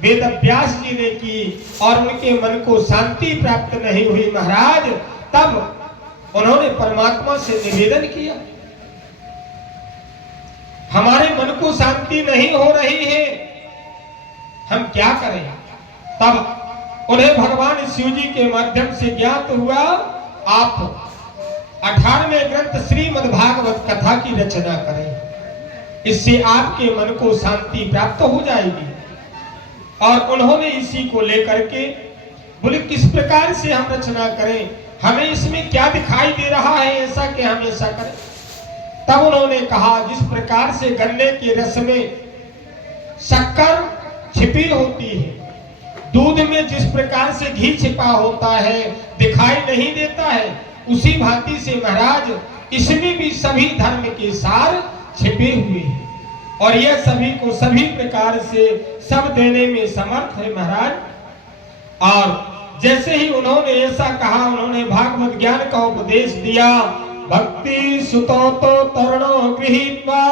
वेद व्यास जी ने की और उनके मन को शांति प्राप्त नहीं हुई महाराज, तब उन्होंने परमात्मा से निवेदन किया, हमारे मन को शांति नहीं हो रही है, हम क्या करें। तब उन्हें भगवान शिव जी के माध्यम से ज्ञात हुआ, आप 18वें ग्रंथ श्रीमद् भागवत कथा की रचना करें, इससे आपके मन को शांति प्राप्त हो जाएगी। और उन्होंने इसी को लेकर के बोले किस प्रकार से हम रचना करें, हमें इसमें क्या दिखाई दे रहा है ऐसा कि हम ऐसा करें। तब उन्होंने कहा जिस प्रकार से गन्ने के रस में शक्कर छिपी होती है, दूध में जिस प्रकार से घी छिपा होता है दिखाई नहीं देता है, उसी भांति से महाराज इसमें भी सभी धर्म के सार छिपे हुए हैं और यह सभी को सभी प्रकार से सब देने में समर्थ है महाराज। और जैसे ही उन्होंने ऐसा कहा, उन्होंने भागवत ज्ञान का उपदेश दिया। भक्ति सुतो तो तरुणो गृहीत्वा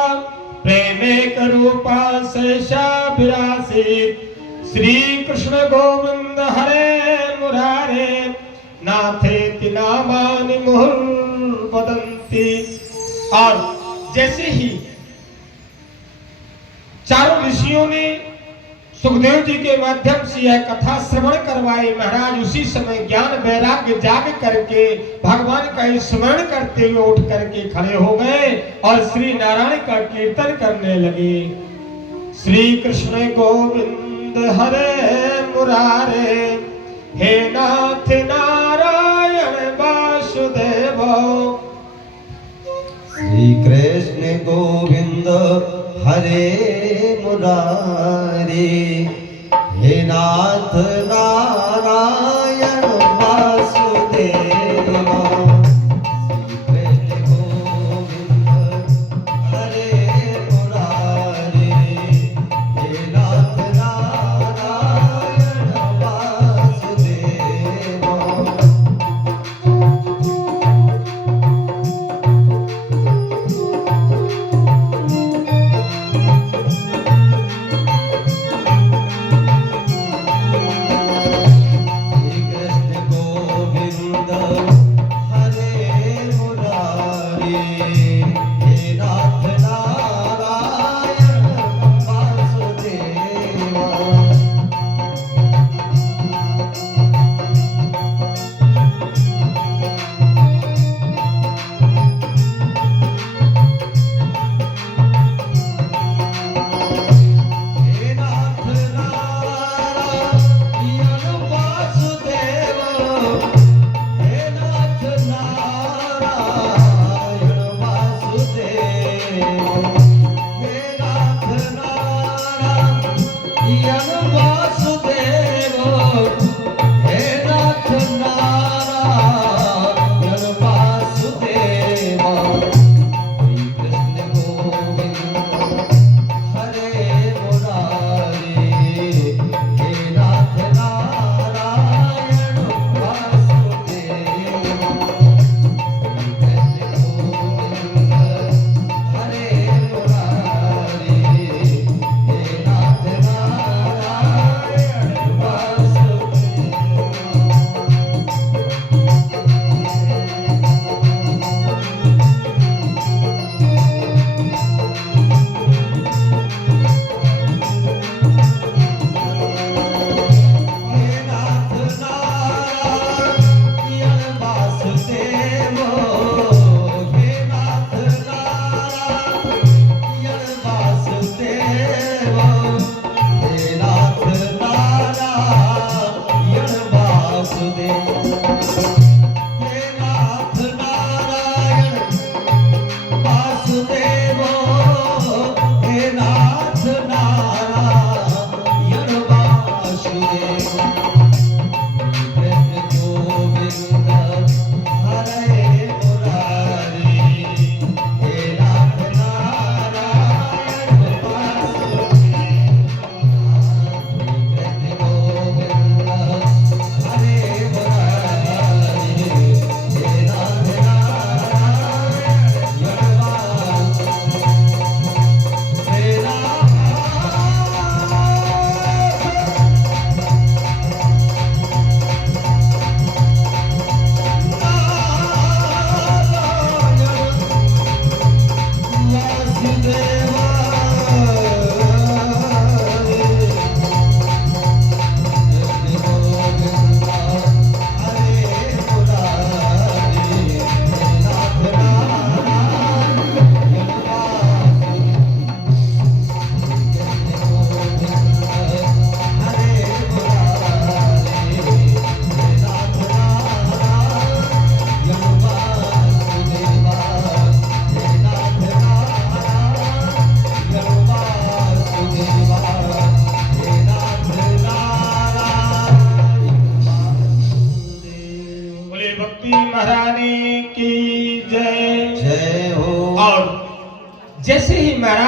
प्रेमेक रूपा शेषा विरासित श्री कृष्ण गोविंद हरे मुरारे नाथेति नामानि मुहुर् वदन्ति। और जैसे ही चारों ऋषियों ने सुखदेव जी के माध्यम से यह कथा श्रवण करवाई महाराज, उसी समय ज्ञान वैराग्य जाग करके भगवान का स्मरण करते हुए उठ करके खड़े हो गए और श्री नारायण का कीर्तन करने लगे। श्री कृष्ण गोविंद हरे मुरारे हे नाथ नारायण वासुदेव। श्री कृष्ण गोविंद हरे मुरारे हे नाथ नारायण वासुदेव। श्री कृष्ण गोविंद हरे मुरारे हे नाथ नारायण वासुदेव।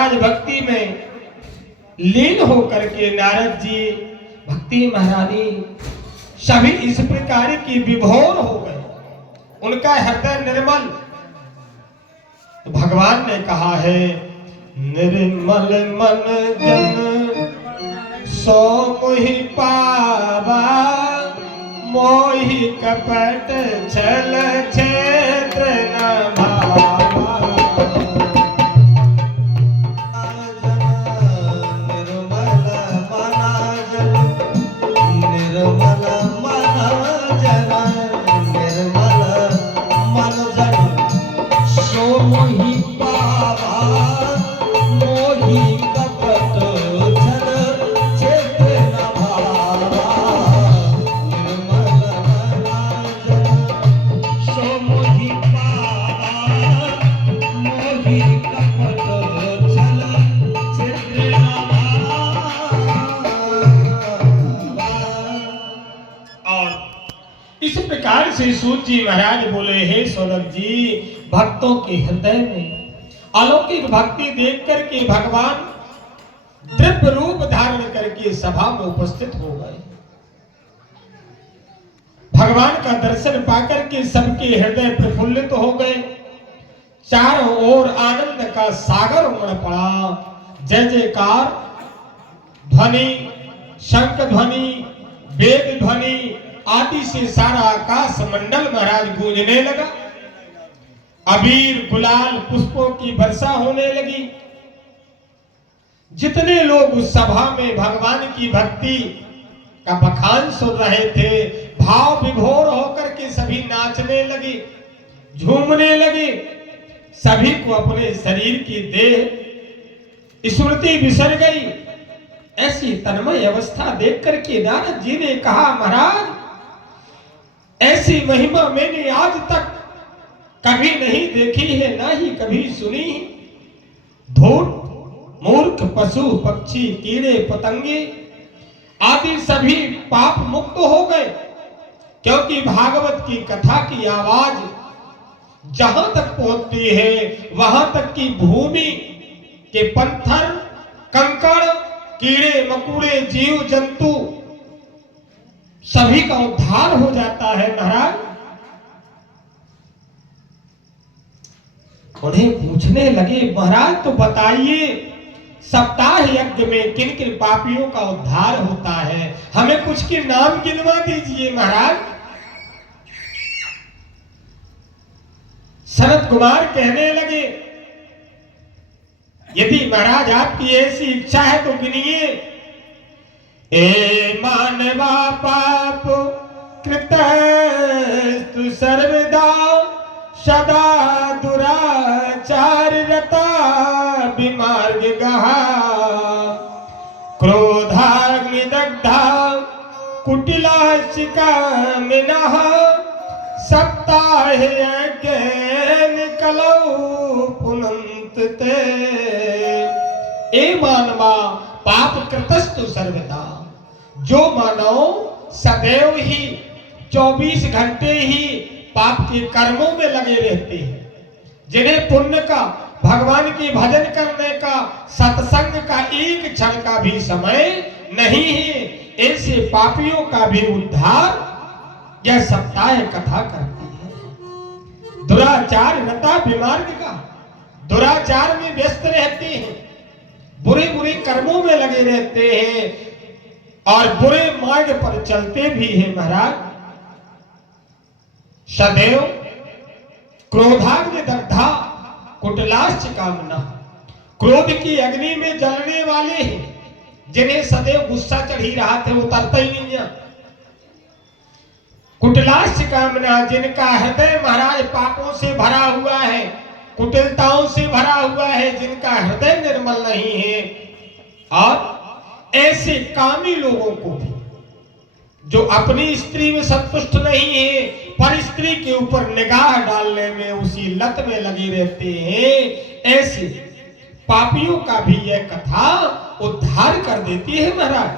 महाराज भक्ति में लीन होकर के नारद जी, भक्ति महारानी सभी इस प्रकार की विभोर हो गए, उनका हृदय निर्मल। तो भगवान ने कहा है, निर्मल मन जन सो मोहि पावा, मोहि कपट छल क्षेत्र न भावा। सूत जी महाराज बोले, हे सौनक जी, भक्तों के हृदय में अलौकिक भक्ति देख करके भगवान दिव्य रूप धारण करके सभा में उपस्थित हो गए। भगवान का दर्शन पाकर के सबके हृदय प्रफुल्लित हो गए। चारों ओर आनंद का सागर उमड़ पड़ा। जय जयकार ध्वनि, शंख ध्वनि, वेद ध्वनि आदि से सारा आकाश मंडल महाराज गूंजने लगा। अबीर गुलाल पुष्पों की वर्षा होने लगी। जितने लोग उस सभा में भगवान की भक्ति का बखान सुन रहे थे, भाव विभोर होकर के सभी नाचने लगे, झूमने लगे। सभी को अपने शरीर की देह स्मृति बिसर गई। ऐसी तन्मय अवस्था देख करके नारद जी ने कहा, महाराज ऐसी महिमा मैंने आज तक कभी नहीं देखी है, ना ही कभी सुनी। धूर्त, मूर्ख, पशु पक्षी, कीड़े पतंगे आदि सभी पाप मुक्त हो गए, क्योंकि भागवत की कथा की आवाज जहां तक पहुंचती है, वहां तक की भूमि के पत्थर, कंकड़, कीड़े मकोड़े, जीव जंतु सभी का उद्धार हो जाता है। महाराज उन्हें पूछने लगे, महाराज तो बताइए, सप्ताह यज्ञ में किन किन पापियों का उद्धार होता है, हमें कुछ के नाम गिनवा दीजिए। महाराज सनत कुमार कहने लगे, यदि महाराज आपकी ऐसी इच्छा है तो गिनिए। ए मानवा पाप कृतस्तु सर्वदा, सदा दुराचार रता विमार्ग गहा, क्रोधाग्नि दग्धा कुटिलाशिका मिनः, सप्ताह यज्ञ निकलौ पुनंत ते। ए मानवा पाप कृतस्तु सर्वदा, जो मानव सदैव ही 24 घंटे ही पाप के कर्मों में लगे रहते हैं, जिन्हें पुण्य का, भगवान के भजन करने का, सत्संग का एक क्षण का भी समय नहीं है, ऐसे पापियों का भी उद्धार यह सप्ताह कथा करती है। दुराचार रता विमार्ग का, दुराचार में व्यस्त रहते हैं, बुरे बुरे कर्मों में लगे रहते हैं और बुरे मार्ग पर चलते भी हैं। महाराज सदैव क्रोधाग्नि दग्धा कुटिलाश्च कामना, क्रोध की अग्नि में जलने वाले हैं, जिन्हें सदैव गुस्सा चढ़ी रहा थे, वो तरता ही नहीं है। कुटिलाश्च कामना, जिनका हृदय महाराज पापों से भरा हुआ है, कुटिलताओं से भरा हुआ है, जिनका हृदय निर्मल नहीं है। और ऐसे कामी लोगों को भी, जो अपनी स्त्री में संतुष्ट नहीं है, पर स्त्री के ऊपर निगाह डालने में उसी लत में लगे रहते हैं, ऐसे पापियों का भी यह कथा उद्धार कर देती है। महाराज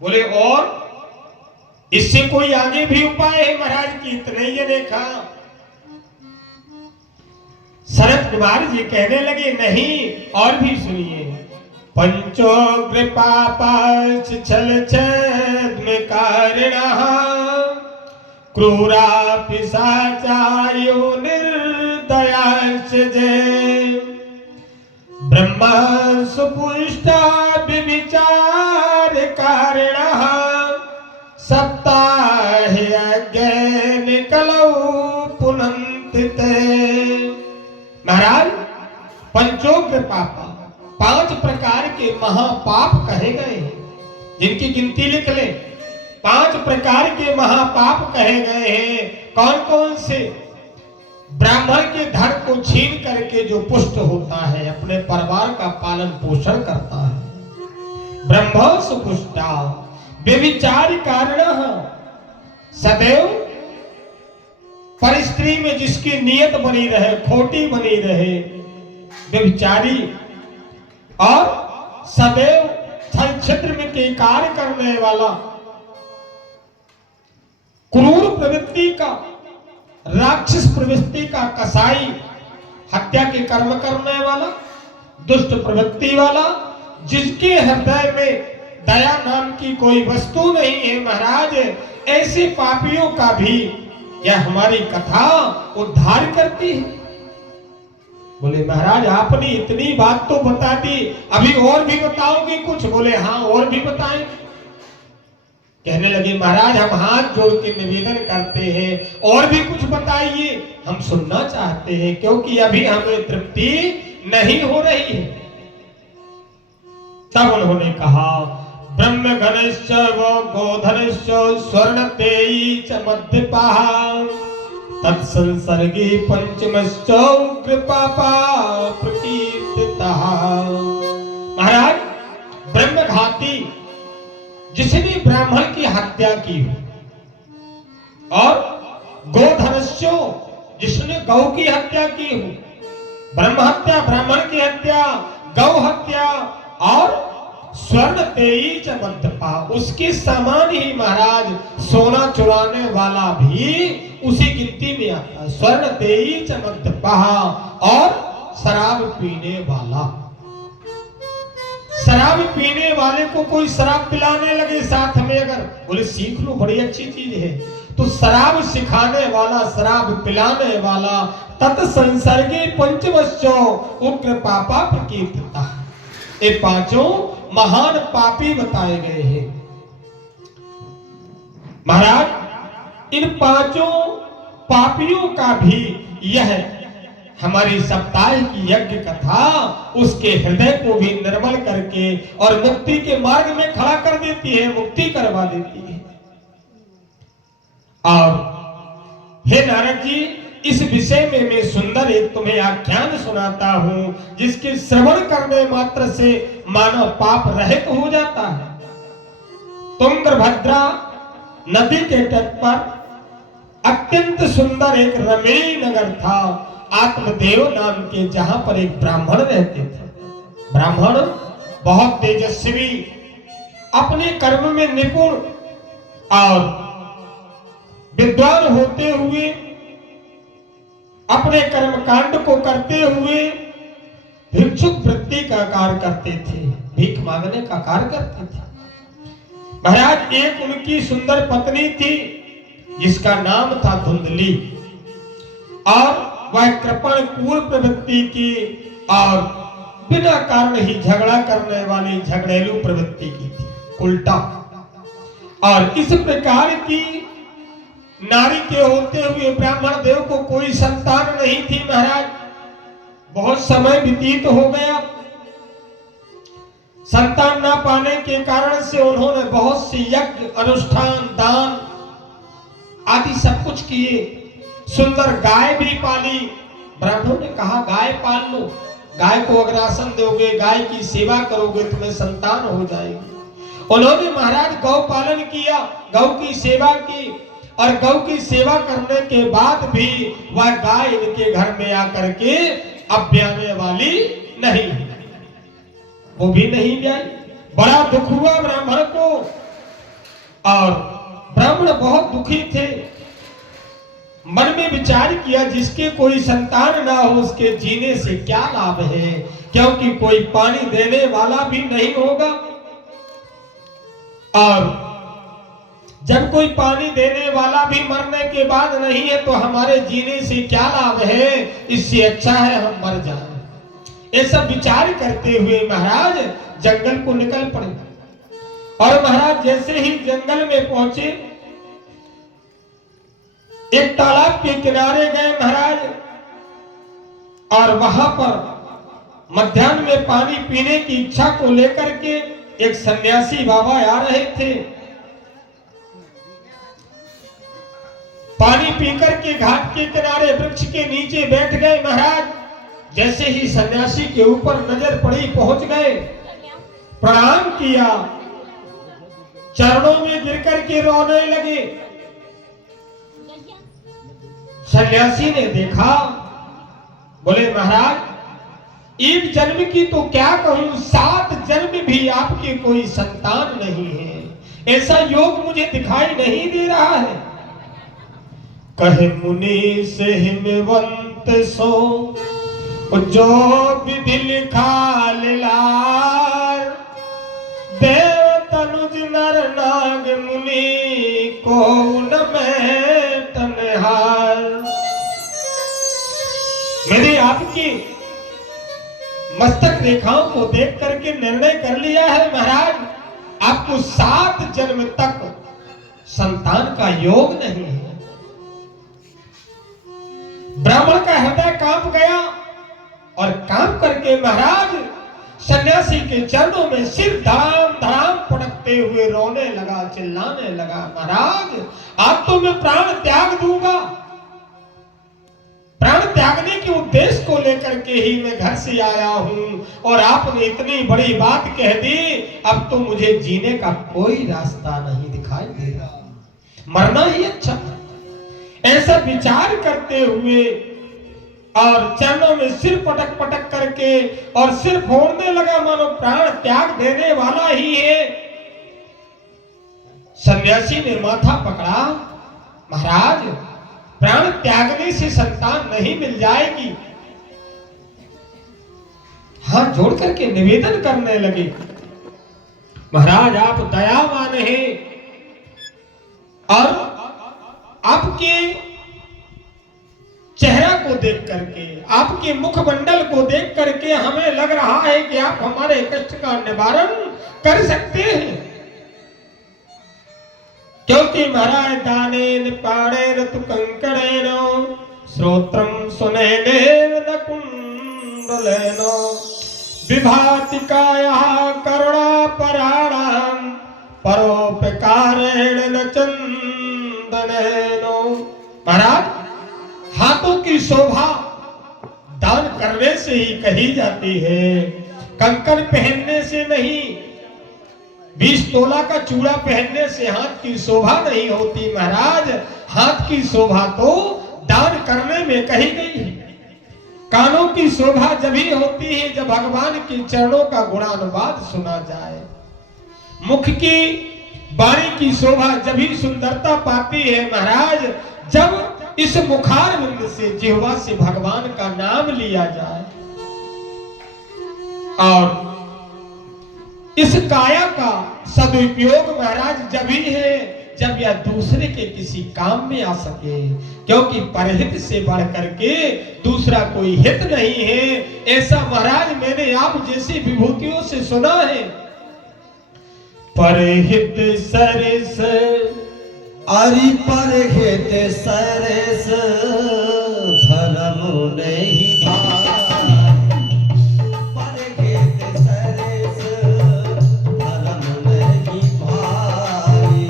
बोले, और इससे कोई आगे भी उपाय है? महाराज की इतने ही देखा, शरद कुमार जी कहने लगे नहीं, और भी सुनिए। पंचोग्र पापाच छल छद्म कारिणः क्रूरा पिशाचायो निर्दयाश्च जे ब्रह्मा सुपुष्टा विविचार कारिणः सप्ताहे अज्ञान कलौ पुनन्ति ते। महाराज, पंचोग्र पापा, 5 प्रकार के महापाप कहे गए हैं, जिनकी गिनती लिख ले। 5 प्रकार के महापाप कहे गए हैं। कौन कौन से? ब्राह्मण के धन को छीन करके जो पुष्ट होता है, अपने परिवार का पालन पोषण करता है। ब्रह्म सुपुष्टा व्यभिचार कारण, सदैव पर स्त्री में जिसकी नियत बनी रहे, खोटी बनी रहे, व्यभिचारी, और सदैव छल छिद्र में के कार्य करने वाला, क्रूर प्रवृत्ति का, राक्षस प्रवृत्ति का कसाई, हत्या के कर्म करने वाला, दुष्ट प्रवृत्ति वाला, जिसके हृदय में दया नाम की कोई वस्तु नहीं है। महाराज, ऐसे पापियों का भी यह हमारी कथा उद्धार करती है। बोले महाराज, आपने इतनी बात तो बता दी, अभी और भी बताओगे कुछ? बोले हाँ, और भी बताएं। कहने लगे महाराज, हम हाथ जोड़ के निवेदन करते हैं, और भी कुछ बताइए, हम सुनना चाहते हैं, क्योंकि अभी हमें तृप्ति नहीं हो रही है। तब उन्होंने कहा, ब्रह्म घनश्च वो गोधनश्च स्वर्ण तेई च मध्यपाः तत्संसर्गे पंचमश्च उग्र पापा प्रकीर्तितः। महाराज, ब्रह्मघाती जिसने ब्राह्मण की हत्या की हो, और गोधनश्चो जिसने गौ की हत्या की हो, ब्रह्म हत्या, ब्राह्मण की हत्या, गौ हत्या, और स्वर्ण तेई च मध्यपाः, उसके समान ही महाराज सोना चुराने वाला भी उसी गिनती में आता है। स्वर्ण तेई च मध्यपाः, और शराब पीने वाला, शराब पीने वाले को कोई शराब पिलाने लगे साथ में, अगर बोले सीख लो, बड़ी अच्छी चीज है, तो शराब सिखाने वाला, शराब पिलाने वाला, तत्संसर्गे पंचमश्चो उग्र पापा प्रकीर्तितः, ये 5 महान पापी बताए गए हैं। महाराज, इन 5 पापियों का भी यह हमारी सप्ताह की यज्ञ कथा उसके हृदय को भी निर्मल करके और मुक्ति के मार्ग में खड़ा कर देती है, मुक्ति करवा देती है। और हे नारद जी, इस विषय में मैं सुंदर एक तुम्हें आख्यान सुनाता हूं, जिसके श्रवण करने मात्र से मानव पाप रहित हो जाता है। तुंगभद्रा नदी के तट पर अत्यंत सुंदर एक रमणीय नगर था, आत्मदेव नाम के, जहां पर एक ब्राह्मण रहते थे। ब्राह्मण बहुत तेजस्वी, अपने कर्म में निपुण और विद्वान होते हुए, अपने कर्म कांड को करते हुए भिक्षुक वृत्ति का कार्य करते थे, भीख मांगने का कार्य करते थे। महाराज, एक उनकी सुंदर पत्नी थी जिसका नाम था धुंधली, और वह कृपण क्रूर प्रवृत्ति की और बिना कारण ही झगड़ा करने वाली झगड़ेलू प्रवृत्ति की थी, उल्टा। और इस प्रकार की नारी के होते हुए ब्राह्मण देव को कोई संतान नहीं थी। महाराज, बहुत समय व्यतीत हो गया, संतान ना पाने के कारण से उन्होंने बहुत से यज्ञ, अनुष्ठान, दान आदि सब कुछ किए, सुंदर गाय भी पाली। ब्राह्मणों ने कहा गाय पाल लो, गाय को अगर आसन दोगे, गाय की सेवा करोगे, तुम्हें संतान हो जाएगी। उन्होंने महाराज गौ पालन किया, गौ की सेवा की, और गौ की सेवा करने के बाद भी वह गाय इनके घर में आकर के अब ब्याने वाली नहीं, वो भी नहीं ब्याई। बड़ा दुख हुआ ब्राह्मण को, और ब्राह्मण बहुत दुखी थे। मन में विचार किया जिसके कोई संतान ना हो उसके जीने से क्या लाभ है, क्योंकि कोई पानी देने वाला भी नहीं होगा। और जब कोई पानी देने वाला भी मरने के बाद नहीं है तो हमारे जीने से क्या लाभ है, इससे अच्छा है हम मर जाएं। ये सब विचार करते हुए महाराज जंगल को निकल पड़े। और महाराज जैसे ही जंगल में पहुंचे, एक तालाब के किनारे गए महाराज, और वहां पर मध्याह्न में पानी पीने की इच्छा को लेकर के एक सन्यासी बाबा आ रहे थे। पानी पीकर के घाट के किनारे वृक्ष के नीचे बैठ गए महाराज। जैसे ही सन्यासी के ऊपर नजर पड़ी पहुंच गए, प्रणाम किया, चरणों में गिरकर के रोने लगे। सन्यासी ने देखा, बोले महाराज एक जन्म की तो क्या कहूं, 7 जन्म भी आपके कोई संतान नहीं है, ऐसा योग मुझे दिखाई नहीं दे रहा है। कहे मुनि से हिमवंत सो जो विधि लिखा लीलार, देव तनुज नर नाग मुनि को न मैं तनहार। मैंने आपकी मस्तक रेखाओं को देख करके निर्णय कर लिया है महाराज, आपको 7 जन्म तक संतान का योग नहीं है। ब्राह्मण का हृदय कांप गया और कांप करके महाराज सन्यासी के चरणों में सिर धड़ाम धड़ाम पटकते हुए रोने लगा, चिल्लाने लगा, महाराज आज तो मैं प्राण त्याग दूंगा। प्राण त्यागने के उद्देश्य को लेकर के ही मैं घर से आया हूं और आपने इतनी बड़ी बात कह दी, अब तो मुझे जीने का कोई रास्ता नहीं दिखाई दे रहा, मरना ही अच्छा। ऐसा विचार करते हुए और चरणों में सिर पटक पटक करके और सिर फोड़ने लगा, मानो प्राण त्याग देने वाला ही है। सन्यासी ने माथा पकड़ा, महाराज प्राण त्यागने से संतान नहीं मिल जाएगी। हाथ जोड़ करके निवेदन करने लगे, महाराज आप दयावान हैं और आपके चेहरा को देख करके, आपके मुखमंडल को देख करके हमें लग रहा है कि आप हमारे कष्ट का निवारण कर सकते हैं। क्योंकि महाराज दानेन पाणेन तु कंकणेन श्रोत्रम सुनैनेन न कुंडलेन विभाति कायः करुणा पराणां परोपकारेण न चंदनेन। महाराज हाथों की शोभा दान करने से ही कही जाती है, कंकण पहनने से नहीं, 20 तोला का चूड़ा पहनने से हाथ की शोभा नहीं होती महाराज। हाथ की शोभा तो दान करने में कही गई है। कानों की शोभा जब ही होती है जब भगवान के चरणों का गुणानुवाद सुना जाए। मुख की वाणी की शोभा जब ही सुंदरता पाती है महाराज जब इस मुखार बिंद से जिह्वा से भगवान का नाम लिया जाए। और इस काया का सदुपयोग महाराज जब ही है जब यह दूसरे के किसी काम में आ सके, क्योंकि परहित से बढ़ करके दूसरा कोई हित नहीं है। ऐसा महाराज मैंने आप जैसी विभूतियों से सुना है। परहित सरस अरि परहित सरस धर्म नहीं भाई, परहित सरस धर्म नहीं भाई।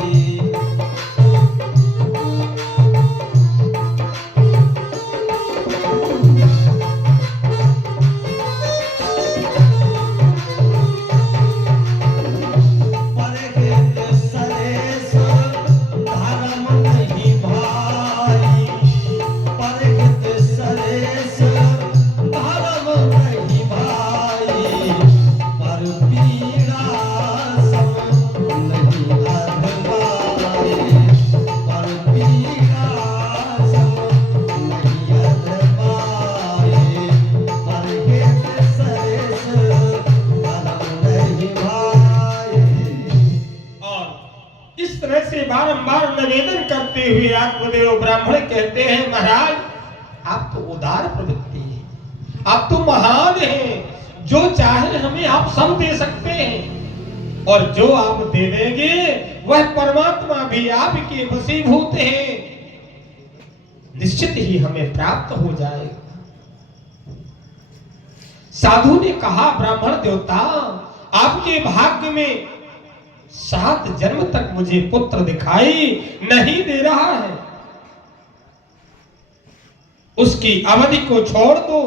परहित सरस धर्म नहीं भाई, पर बारंबार निवेदन करते हुए आत्मदेव ब्राह्मण कहते हैं, महाराज आप तो उदार प्रवृत्ति हैं, आप तो महान हैं, जो चाहे हमें आप सब दे सकते हैं, और जो आप दे देंगे वह परमात्मा भी आपके वशीभूत हैं, निश्चित ही हमें प्राप्त हो जाएगा। साधु ने कहा, ब्राह्मण देवता आपके भाग्य में 7 जन्म तक मुझे पुत्र दिखाई नहीं दे रहा है, उसकी अवधि को छोड़ दो।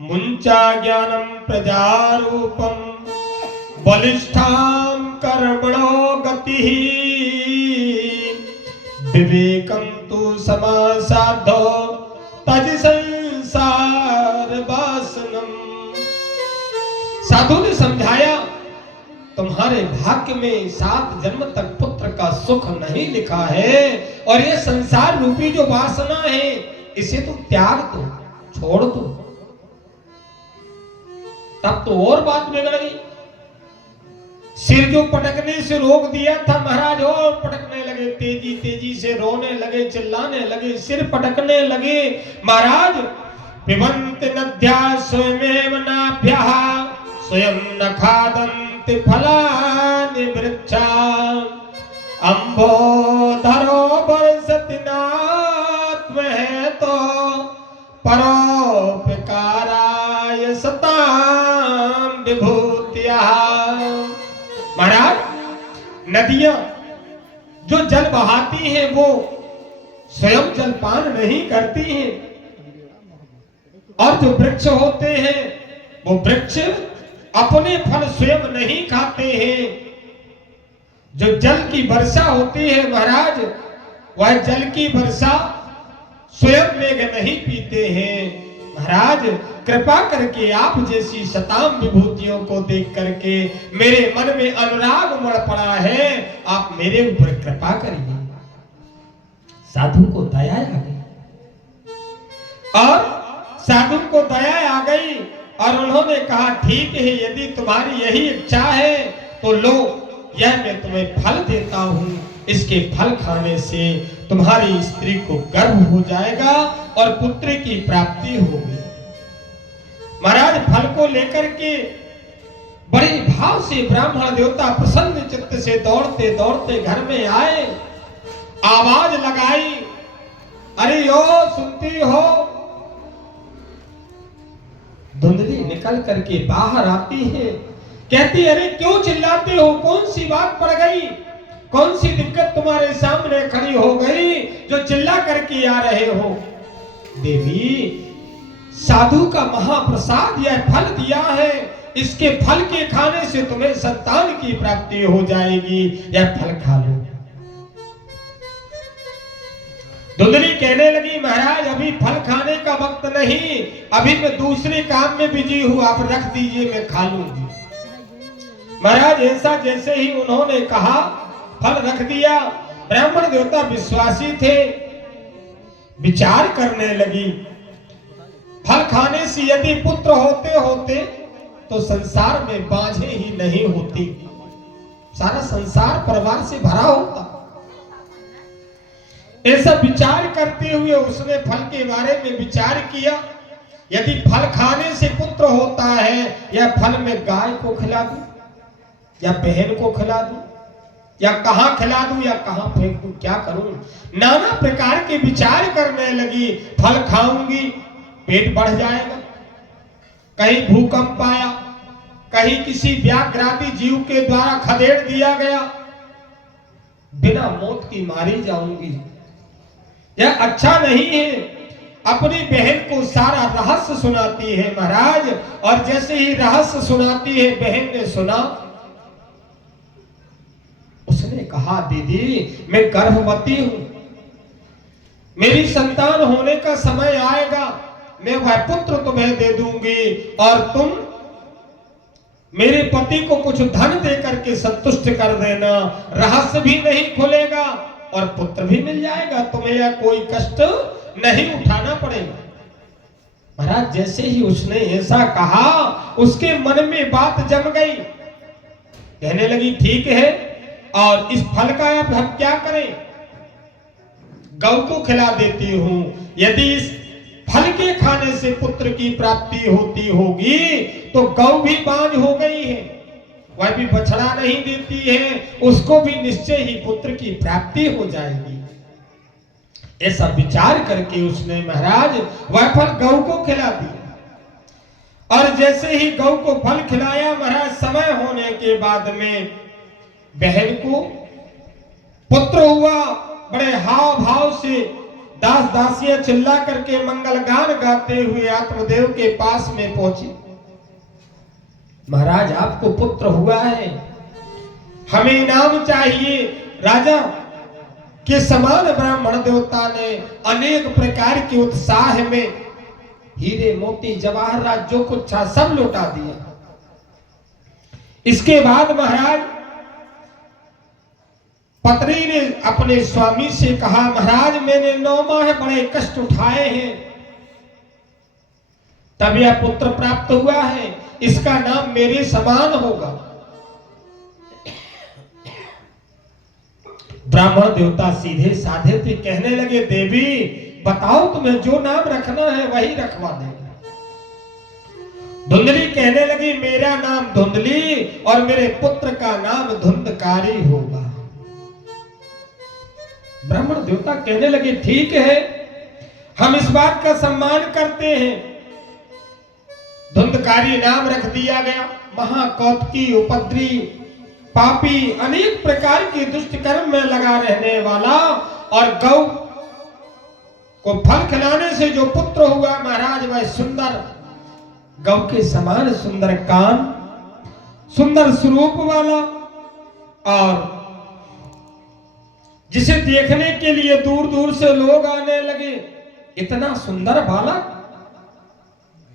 मुंचा ज्ञानम प्रजारूपम बलिष्ठाम कर्मणो गति विवेकम तु समासाधो तज संसार वासनम। साधु ने समझाया, तुम्हारे भाग्य में 7 जन्म तक पुत्र का सुख नहीं लिखा है, और ये संसार रूपी जो वासना है इसे तुम त्याग दो, छोड़ दो। तब तो और बात बिगड़ गई। सिर जो पटकने से रोक दिया था महाराज, और पटकने लगे, तेजी तेजी से रोने लगे, चिल्लाने लगे, सिर पटकने लगे। महाराज पिबन्ति नद्या स्वयमेव नाभ्यः स्वयं न खादन्ति फलानि वृक्षा अम्बोधरो वर्षति नात्महेतो परोपकाराय सतां विभूत्याः। महाराज नदियां जो जल बहाती हैं वो स्वयं जलपान नहीं करती हैं, और जो वृक्ष होते हैं वो वृक्ष अपने फल स्वयं नहीं खाते हैं। जो जल की वर्षा होती है महाराज, वह जल की वर्षा स्वयं मेघ नहीं पीते हैं। महाराज कृपा करके आप जैसी शताम विभूतियों को देख करके मेरे मन में अनुराग उमड़ पड़ा है, आप मेरे ऊपर कृपा करिए। साधु को दया आ गई, और साधु को दया आ गई, और उन्होंने कहा, ठीक है, यदि तुम्हारी यही इच्छा है तो लो, यह मैं तुम्हें फल देता हूं, इसके फल खाने से तुम्हारी स्त्री को गर्भ हो जाएगा और पुत्र की प्राप्ति होगी। महाराज फल को लेकर के बड़े भाव से ब्राह्मण देवता प्रसन्न चित्त से दौड़ते दौड़ते घर में आए, आवाज लगाई, अरे यो सुनती हो? धुंधली निकल करके बाहर आती है, कहती, अरे क्यों चिल्लाते हो, कौन सी बात पड़ गई, कौन सी दिक्कत तुम्हारे सामने खड़ी हो गई जो चिल्ला करके आ रहे हो? देवी, साधु का महाप्रसाद यह फल दिया है, इसके फल के खाने से तुम्हें संतान की प्राप्ति हो जाएगी, यह फल खा लो। धुंधली कहने लगी, महाराज अभी फल खाने का वक्त नहीं, अभी मैं दूसरे काम में बिजी हूं, आप रख दीजिए, मैं खा लूंगी। महाराज ऐसा जैसे ही उन्होंने कहा, फल रख दिया। ब्राह्मण देवता विश्वासी थे, विचार करने लगी, फल खाने से यदि पुत्र होते होते तो संसार में बाझे ही नहीं होती, सारा संसार परिवार से भरा होता। ऐसा विचार करते हुए उसने फल के बारे में विचार किया, यदि फल खाने से पुत्र होता है, या फल में गाय को खिला दूं, या बहन को खिला दूं, या कहां खिला दूं, या कहां फेंक दूं, क्या करूं? नाना प्रकार के विचार करने लगी। फल खाऊंगी पेट बढ़ जाएगा, कहीं भूकंप आया, कहीं किसी व्याघ्रादि जीव के द्वारा खदेड़ दिया गया, बिना मौत की मारी जाऊंगी, यह अच्छा नहीं है। अपनी बहन को सारा रहस्य सुनाती है महाराज, और जैसे ही रहस्य सुनाती है, बहन ने सुना, उसने कहा, दीदी मैं गर्भवती हूं, मेरी संतान होने का समय आएगा, मैं वह पुत्र तुम्हें दे दूंगी, और तुम मेरे पति को कुछ धन दे करके संतुष्ट कर देना, रहस्य भी नहीं खुलेगा और पुत्र भी मिल जाएगा, तुम्हें यह कोई कष्ट नहीं उठाना पड़ेगा। महाराज जैसे ही उसने ऐसा कहा, उसके मन में बात जम गई, कहने लगी, ठीक है, और इस फल का अब हम क्या करें? गौ को खिला देती हूं। यदि इस फल के खाने से पुत्र की प्राप्ति होती होगी तो गौ भी बांझ हो गई है, वह भी बछड़ा नहीं देती है, उसको भी निश्चय ही पुत्र की प्राप्ति हो जाएगी। ऐसा विचार करके उसने महाराज वह फल गौ को खिला दिया। और जैसे ही गौ को फल खिलाया महाराज, समय होने के बाद में बहन को पुत्र हुआ। बड़े हाव भाव से दास दासियां चिल्ला करके मंगल गान गाते हुए आत्मदेव के पास में पहुंची। महाराज आपको पुत्र हुआ है, हमें इनाम चाहिए। राजा के समान ब्राह्मण देवता ने अनेक प्रकार के उत्साह में हीरे मोती जवाहरात जो कुछ था सब लौटा दिया। इसके बाद महाराज पत्नी ने अपने स्वामी से कहा, महाराज मैंने 9 माह बड़े कष्ट उठाए हैं, तब यह पुत्र प्राप्त हुआ है, इसका नाम मेरे समान होगा। ब्राह्मण देवता सीधे साधे थे, कहने लगे देवी बताओ तुम्हें जो नाम रखना है वही रखवा देंगे। धुंधली कहने लगी मेरा नाम धुंधली और मेरे पुत्र का नाम धुंधकारी होगा। ब्राह्मण देवता कहने लगे ठीक है, हम इस बात का सम्मान करते हैं। धुंधकारी नाम रख दिया गया। महाकौतुकी, उपद्री, पापी, अनेक प्रकार के दुष्ट कर्म में लगा रहने वाला और गौ को फल खिलाने से जो पुत्र हुआ महाराज वह सुंदर, गौ के समान सुंदर कान, सुंदर स्वरूप वाला, और जिसे देखने के लिए दूर दूर से लोग आने लगे। इतना सुंदर बालक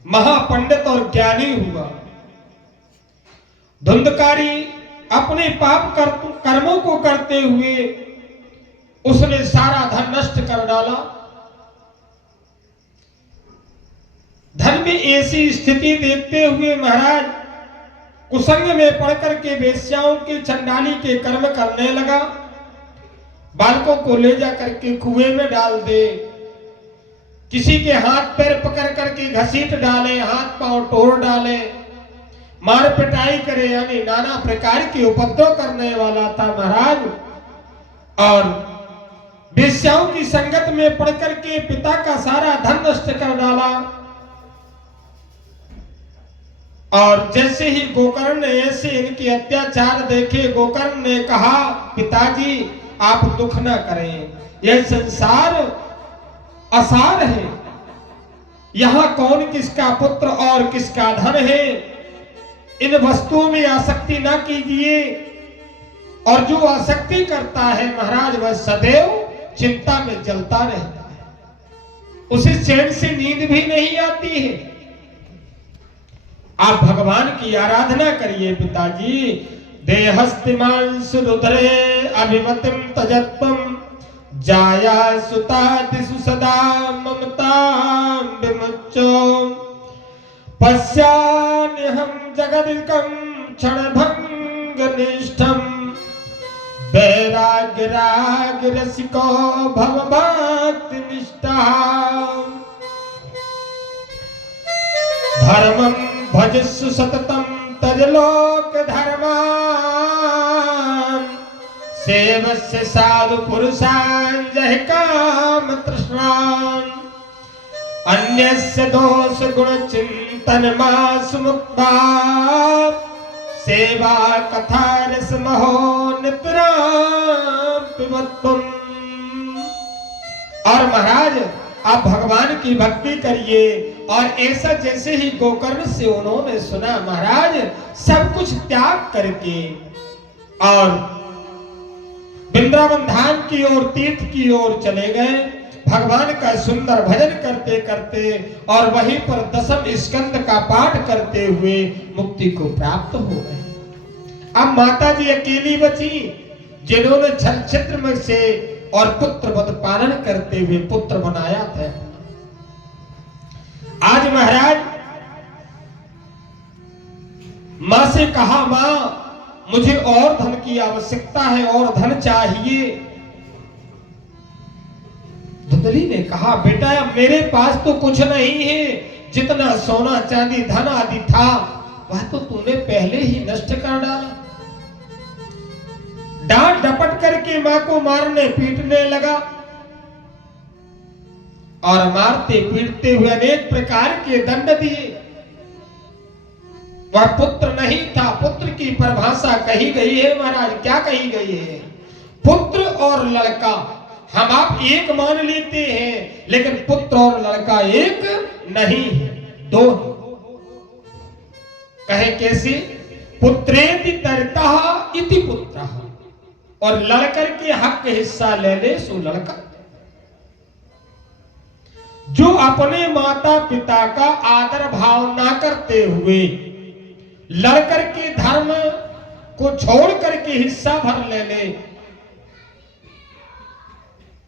महापंडित और ज्ञानी हुआ। धुंधकारी अपने पाप कर्मों को करते हुए उसने सारा धन नष्ट कर डाला। धन में ऐसी स्थिति देखते हुए महाराज कुसंग में पड़ करके वेश्याओं के चंडाली के कर्म करने लगा। बालकों को ले जा करके कुएं में डाल दे, किसी के हाथ पैर पकड़ करके घसीट डाले, हाथ पांव तोड़ डाले, मार पिटाई करे, यानी नाना प्रकार के उपद्रव करने वाला था महाराज। और वेश्याओं की संगत में पड़ करके पिता का सारा धन नष्ट कर डाला। और जैसे ही गोकर्ण ने ऐसे इनके अत्याचार देखे, गोकर्ण ने कहा पिताजी आप दुख न करें, यह संसार असार है, यहां कौन किसका पुत्र और किसका धन है, इन वस्तुओं में आसक्ति ना कीजिए। और जो आसक्ति करता है महाराज वह सदैव चिंता में जलता रहता है, उसे चैन से नींद भी नहीं आती है। आप भगवान की आराधना करिए पिताजी। देहस्तिमांसु रुद्रे अभिमतिम तजत्वम जाया सुतादिषु सदा ममतां विमुच्यो पश्याम्यहं जगदिकं क्षणभंगनिष्ठं वैराग्यरागरसिको भवभक्तिनिष्ठः धर्मं भजस्व सततं तजलोकधर्मान् सेवस्य साधु पुरुषान् जहि काम तृष्णान् अन्यस्य दोष गुण चिंतन मासु मुक्ता सेवा कथा रस महो नित्रा पिबत्तुम। और महाराज आप भगवान की भक्ति करिए। और ऐसा जैसे ही गोकर्ण से उन्होंने सुना महाराज सब कुछ त्याग करके और वृंदावन धाम की ओर तीर्थ की ओर चले गए। भगवान का सुंदर भजन करते करते और वहीं पर दशम स्कंद का पाठ करते हुए मुक्ति को प्राप्त हो गए। अब माता जी अकेली बची जिन्होंने छल छिद्र में से और पुत्र वध पालन करते हुए पुत्र बनाया था। आज महाराज मां से कहा मां मुझे और धन की आवश्यकता है, और धन चाहिए। धुंधली ने कहा, बेटा मेरे पास तो कुछ नहीं है, जितना सोना चांदी धन आदि था वह तो तूने पहले ही नष्ट कर डाला। डांट डपट करके मां को मारने पीटने लगा, और मारते पीटते हुए अनेक प्रकार के दंड दिए। वह पुत्र नहीं था। पुत्र की परिभाषा कही गई है महाराज, क्या कही गई है? पुत्र और लड़का हम आप एक मान लेते हैं, लेकिन पुत्र और लड़का एक नहीं है, दो। कहे कैसे? पुत्रेति तरतः इति पुत्रः, और लड़कर के हक हिस्सा ले ले सो लड़का। जो अपने माता पिता का आदर भाव ना करते हुए लड़कर के धर्म को छोड़ करके हिस्सा भर ले ले,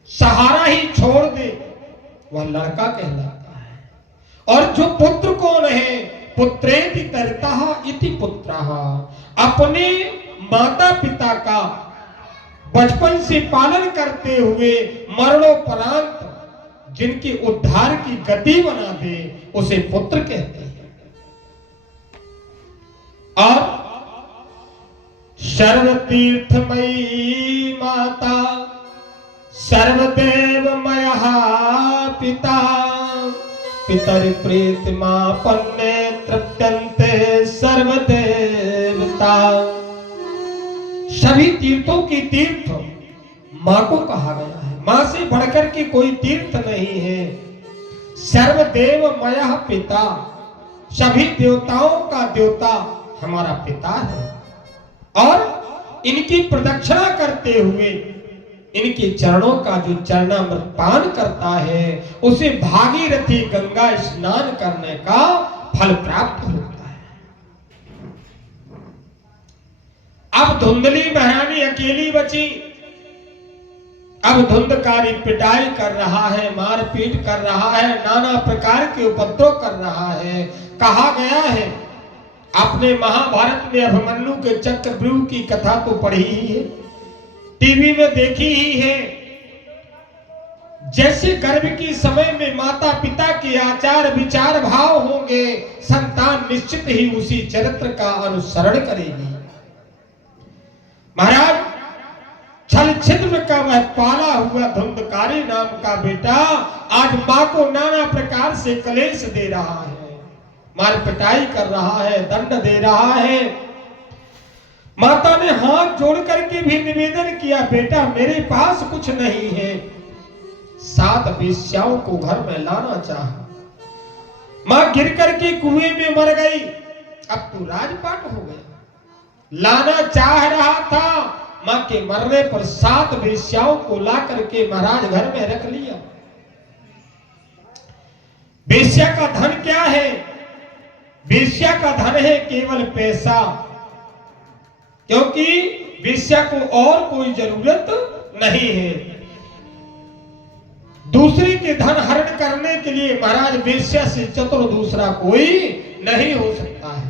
सहारा ही छोड़ दे, वह लड़का कहलाता है। और जो पुत्र कौन है? पुत्रेति तरतः इति पुत्रः, अपने माता पिता का बचपन से पालन करते हुए मरणोपरांत जिनके उद्धार की गति बना दे, उसे पुत्र कहते हैं। और सर्वतीर्थमयी माता सर्वदेवमयः पिता पितर प्रीतिमा पन्ने तृप्यन्ते सर्वदेवता। सभी तीर्थों की तीर्थ मां को कहा गया है। मां से बढ़कर के कोई तीर्थ नहीं है। सर्वदेवमयः पिता, सभी देवताओं का देवता हमारा पिता है। और इनकी प्रदक्षिणा करते हुए इनके चरणों का जो चरणामृत पान करता है, उसे भागीरथी गंगा स्नान करने का फल प्राप्त होता है। अब धुंधली महारानी अकेली बची। अब धुंधकारी पिटाई कर रहा है, मारपीट कर रहा है, नाना प्रकार के उपद्रव कर रहा है। कहा गया है, आपने महाभारत में अभिमन्यु के चक्रव्यूह की कथा तो पढ़ी ही है, टीवी में देखी ही है। जैसे गर्भ के समय में माता पिता के आचार विचार भाव होंगे, संतान निश्चित ही उसी चरित्र का अनुसरण करेगी। महाराज, छल छिद्र का वह पाला हुआ धुंधकारी नाम का बेटा आज मां को नाना प्रकार से कलेश दे रहा है, मार पिटाई कर रहा है, दंड दे रहा है। माता ने हाथ जोड़ करके भी निवेदन किया, बेटा मेरे पास कुछ नहीं है, 7 वेश्याओं को घर में लाना चाहा। मां गिर करके कुएं में मर गई। अब तो राजपाट हो गया। लाना चाह रहा था, मां के मरने पर 7 वेश्याओं को ला करके महाराज घर में रख लिया। वेश्या का धन क्या है? वेश्या का धन है केवल पैसा, क्योंकि वेश्या को और कोई जरूरत नहीं है। दूसरे के धन हरण करने के लिए महाराज वेश्या से चतुर दूसरा कोई नहीं हो सकता है।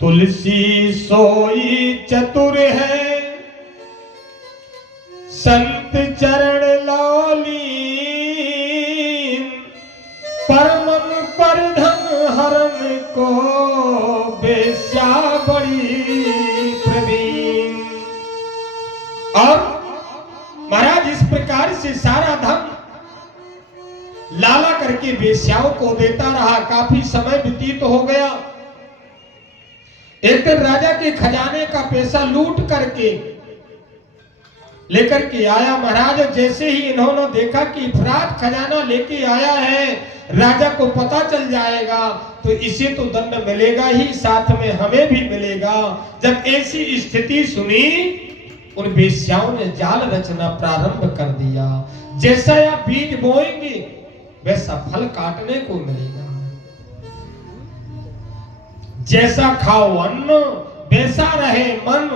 तुलसी सोई चतुर है, संत चरण लौलीन, परमन पर धन हरण को वेश्या बड़ी प्रवीण। और महाराज इस प्रकार से सारा धन लाला करके वेश्याओं को देता रहा। काफी समय व्यतीत हो गया। एक दिन राजा के खजाने का पैसा लूट करके लेकर के आया। महाराज जैसे ही इन्होंने देखा कि अपराध खजाना लेके आया है, राजा को पता चल जाएगा तो इसे तो दंड मिलेगा ही, साथ में हमें भी मिलेगा। जब ऐसी स्थिति सुनी, उन वेश्याओं ने जाल रचना प्रारंभ कर दिया। जैसा आप बीज बोएंगे वैसा फल काटने को मिलेगा। जैसा खाओ अन्न वैसा रहे मन,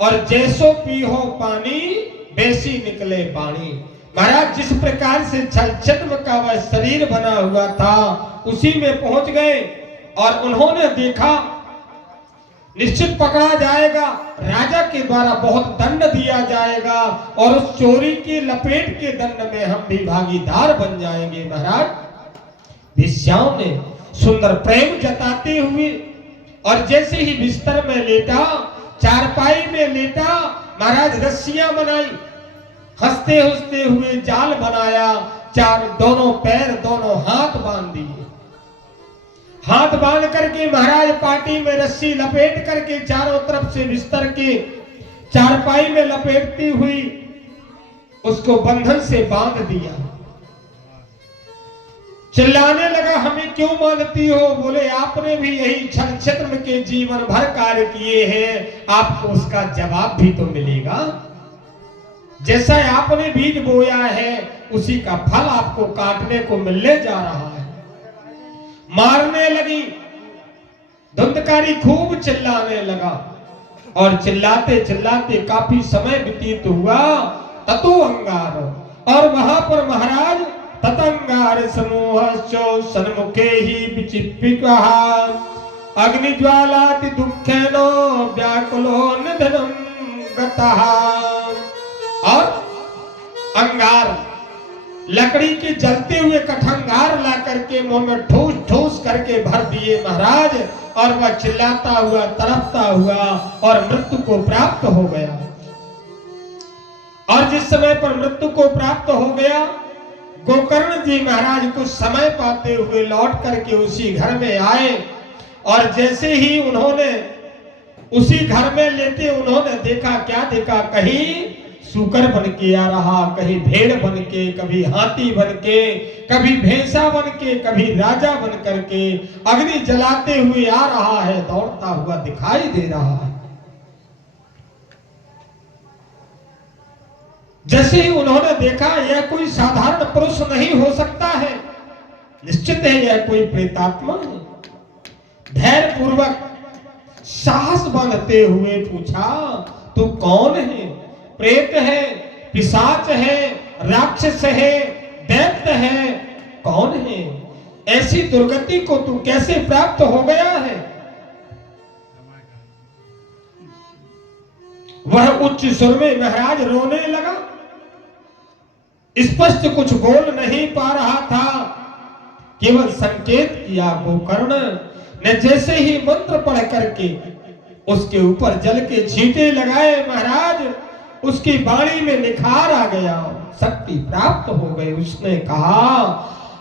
और जैसो पीहो पानी वैसी निकले पानी। महाराज जिस प्रकार से छल छिद्र का वह शरीर बना हुआ था, उसी में पहुंच गए और उन्होंने देखा निश्चित पकड़ा जाएगा, राजा के द्वारा बहुत दंड दिया जाएगा और उस चोरी की लपेट के दंड में हम भी भागीदार बन जाएंगे। महाराज वेश्याओं ने सुंदर प्रेम जताते हुए और जैसे ही बिस्तर में लेटा, चारपाई में लेटा, महाराज रस्सियां बनाई, हंसते हंसते हुए जाल बनाया, दोनों पैर दोनों हाथ बांध दिए। हाथ बांध करके महाराज पाटी में रस्सी लपेट करके चारों तरफ से बिस्तर के चारपाई में लपेटती हुई उसको बंधन से बांध दिया। चिल्लाने लगा, हमें क्यों बांधती हो? बोले, आपने भी यही छल क्षेत्र के जीवन भर कार्य किए हैं, आपको उसका जवाब भी तो मिलेगा। जैसा आपने बीज बोया है उसी का फल आपको काटने को मिलने जा रहा है। मारने लगी, धुंधकारी खूब चिल्लाने लगा और चिल्लाते चिल्लाते काफी समय व्यतीत हुआ। ततो अंगार, और वहां पर महाराज ततंगार समूह सन्मुखे ही विचित्पिका अग्निज्वालाति दुखेनो व्याकुलो निधनम गतः। और अंगार, लकड़ी के जलते हुए कठंगार ला करके मुंह में ठूस ठूस करके भर दिए महाराज, और वह चिल्लाता हुआ तड़पता हुआ और मृत्यु को प्राप्त हो गया। और जिस समय पर मृत्यु को प्राप्त हो गया, गोकर्ण जी महाराज कुछ समय पाते हुए लौट करके उसी घर में आए, और जैसे ही उन्होंने उसी घर में लेटे उन्होंने देखा, क्या देखा, कहीं सूकर बन के आ रहा, कहीं भेड़ बन के, कभी हाथी बन के, कभी भैंसा बन के, कभी राजा बन करके अग्नि जलाते हुए आ रहा है, दौड़ता हुआ दिखाई दे रहा है। जैसे ही उन्होंने देखा, यह कोई साधारण पुरुष नहीं हो सकता है, निश्चित है यह कोई प्रेतात्मा है। धैर्य पूर्वक साहस बांधते हुए पूछा, तू कौन है? प्रेत है, पिशाच है, राक्षस है, दैत्य है, कौन है? ऐसी दुर्गति को तू कैसे प्राप्त हो गया है? वह उच्च सुर में महाराज रोने लगा, स्पष्ट कुछ बोल नहीं पा रहा था, केवल संकेत किया। गोकर्ण ने जैसे ही मंत्र पढ़ करके उसके ऊपर जल के छींटे लगाए, महाराज उसकी वाणी में निखार आ गया, शक्ति प्राप्त हो गई। उसने कहा,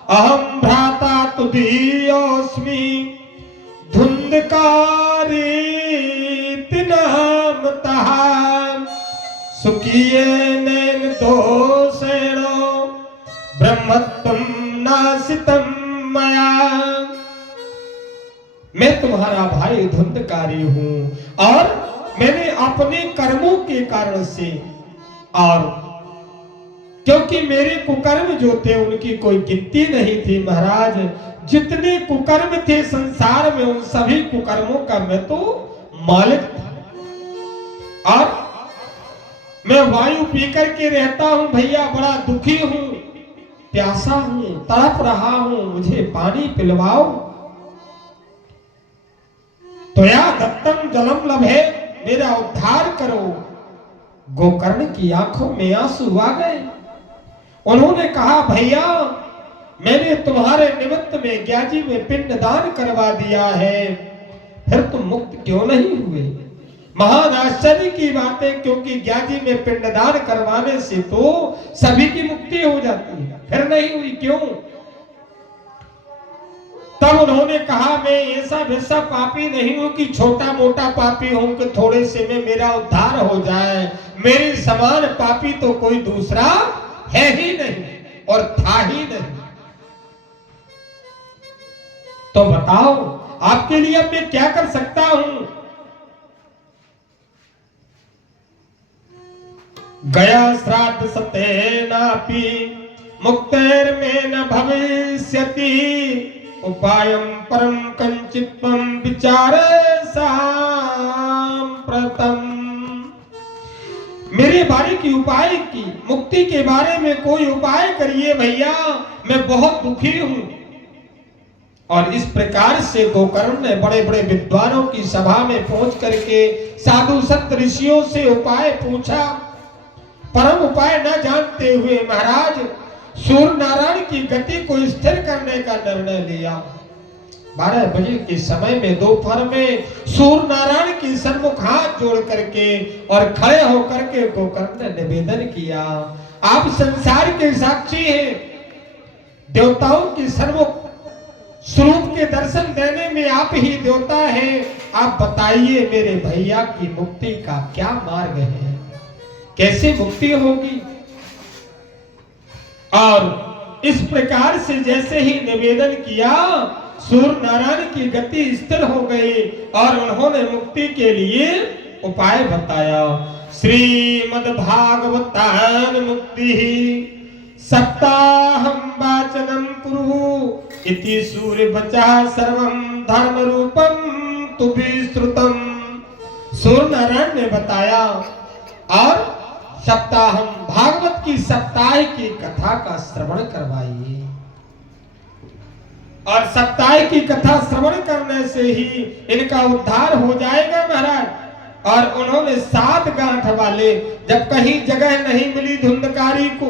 अहम भ्राता तुदीयोस्मि धुंधकारी नामतः सुखिये नैन दोषेणो ब्रह्मत्वं नासितम मया। मैं तुम्हारा भाई धुंधकारी हूं और मैंने अपने कर्मों के कारण से, और क्योंकि मेरे कुकर्म जो थे उनकी कोई गिनती नहीं थी महाराज, जितने कुकर्म थे संसार में उन सभी कुकर्मों का मैं तो मालिक था। और मैं वायु पी करके रहता हूं भैया, बड़ा दुखी हूं, प्यासा हूं, तड़प रहा हूं, मुझे पानी पिलवाओ। तो या दत्तम जलम लभे, मेरा उद्धार करो। गोकर्ण की आंखों में आंसू आ गए। उन्होंने कहा, भैया मैंने तुम्हारे निमित्त में ग्याजी में पिंडदान करवा दिया है, फिर तुम मुक्त क्यों नहीं हुए? महान आश्चर्य की बात है, क्योंकि ग्याजी में पिंडदान करवाने से तो सभी की मुक्ति हो जाती है, फिर नहीं हुई क्यों? तब उन्होंने कहा, मैं ऐसा वैसा पापी नहीं हूं कि छोटा मोटा पापी हूं कि थोड़े से में मेरा उद्धार हो जाए। मेरे समान पापी तो कोई दूसरा है ही नहीं और था ही नहीं। तो बताओ आपके लिए अब मैं क्या कर सकता हूं? गया श्राद्ध सतेनापि मुक्तेर में न भविष्यति उपायं परम कंचित्वं विचारे सांप्रतम। मेरे बारे की उपाय की, मुक्ति के बारे में कोई उपाय करिए भैया, मैं बहुत दुखी हूं। और इस प्रकार से गोकर्ण ने बड़े बड़े विद्वानों की सभा में पहुंच करके साधु संत ऋषियों से उपाय पूछा। परम उपाय न जानते हुए महाराज सूर्य नारायण की गति को स्थिर करने का निर्णय लिया। 12 बजे के समय में दोपहर में सूर्य नारायण की सन्मुख हाथ जोड़ करके और खड़े होकर के गोकर्ण ने निवेदन किया, आप संसार के साक्षी हैं, देवताओं की सन्मुख स्वरूप के दर्शन देने में आप ही देवता हैं। आप बताइए मेरे भैया की मुक्ति का क्या मार्ग है, कैसे मुक्ति होगी। और इस प्रकार से जैसे ही निवेदन किया सूर्य नारायण की गति स्थिर हो गई और उन्होंने मुक्ति के लिए उपाय बताया। श्रीमद् भागवतान मुक्ति सप्ताहं वाचनं कुरु इति सूर्य बचा सर्वं धर्म रूपम तु विस्तृतम। सूर्य नारायण ने बताया और सप्ताहम भागवत की सप्ताह की कथा का श्रवण करवाइए और सप्ताह की कथा श्रवण करने से ही इनका उद्धार हो जाएगा महाराज। और उन्होंने 7 गांठ वाले, जब कहीं जगह नहीं मिली धुंधकारी को,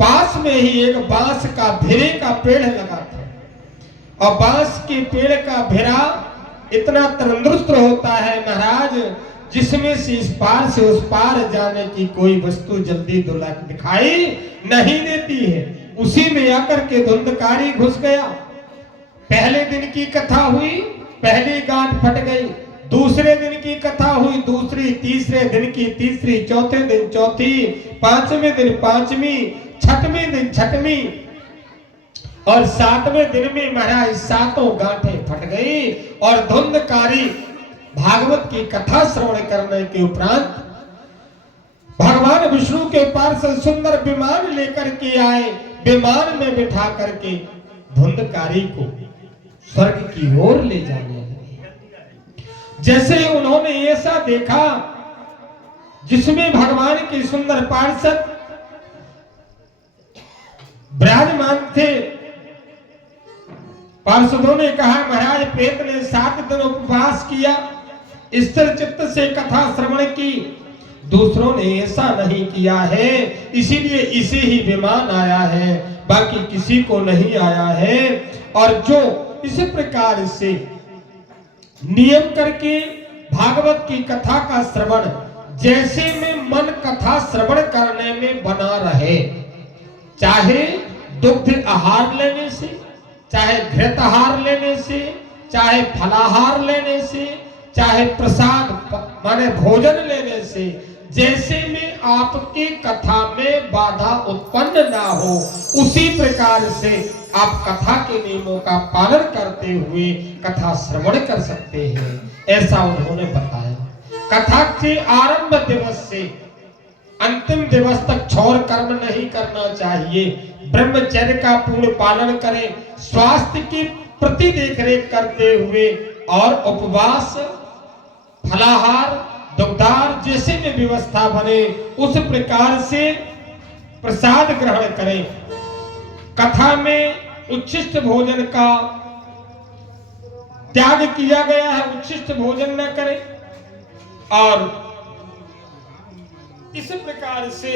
पास में ही एक बांस का भिरे का पेड़ लगा था और बांस के पेड़ का भिरा इतना तंदुरुस्त होता है महाराज, जिसमें से इस पार से उस पार जाने की कोई वस्तु जल्दी दिखाई नहीं देती है। उसी में आकर के धुंधकारी घुस गया। पहले दिन की कथा हुई, पहली गांठ फट गई। दूसरे दिन की कथा हुई, दूसरी, तीसरे दिन की तीसरी, चौथे दिन चौथी, 5वें दिन 5वीं, 6वें दिन 6वीं और 7वें दिन में महाराज 7 गांठें फट गई। और धुंधकारी भागवत की कथा श्रवण करने के उपरांत भगवान विष्णु के पास सुंदर विमान लेकर के आए। विमान में बिठा करके धुंधकारी को स्वर्ग की ओर ले जाने लगे। जैसे उन्होंने ऐसा देखा जिसमें भगवान के सुंदर पार्षद विराजमान थे, पार्षदों ने कहा महाराज प्रेत ने 7 दिन उपवास किया, स्थिर चित्त से कथा श्रवण की, दूसरों ने ऐसा नहीं किया है, इसीलिए इसे ही विमान आया है, बाकी किसी को नहीं आया है। और जो इस प्रकार से नियम करके भागवत की कथा का श्रवण, जैसे में मन कथा श्रवण करने में बना रहे, चाहे दुग्ध आहार लेने से, चाहे घृत आहार लेने से, चाहे फलाहार लेने से, चाहे प्रसाद माने भोजन लेने से, जैसे में आपके कथा में बाधा उत्पन्न ना हो, उसी प्रकार से आप कथा के नियमों का पालन करते हुए कथा श्रवण कर सकते हैं, ऐसा उन्होंने बताया। कथा के आरंभ दिवस से अंतिम दिवस तक क्षौर कर्म नहीं करना चाहिए। ब्रह्मचर्य का पूर्ण पालन करें, स्वास्थ्य की प्रति देखरेख करते हुए और उपवास, फलाहार, दुग्धार जैसे में व्यवस्था बने उस प्रकार से प्रसाद ग्रहण करें। कथा में उच्छिष्ट भोजन का त्याग किया गया है, उच्छिष्ट भोजन न करें। और इस प्रकार से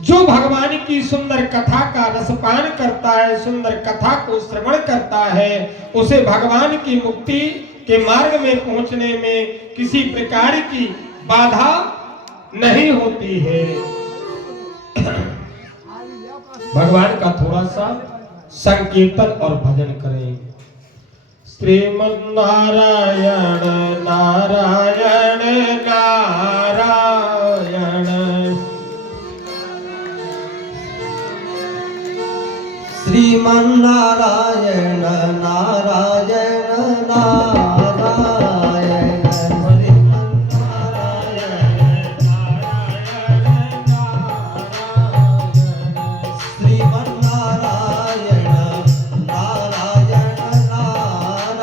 जो भगवान की सुंदर कथा का रसपान करता है, सुंदर कथा को श्रवण करता है, उसे भगवान की मुक्ति के मार्ग में पहुंचने में किसी प्रकार की बाधा नहीं होती है। भगवान का थोड़ा सा संकीर्तन और भजन करें। श्रीमन्नारायण नारायण नारायण, श्रीमन्नारायण नारायण नारायण, श्रीमन्नारायण नारायण नारायण,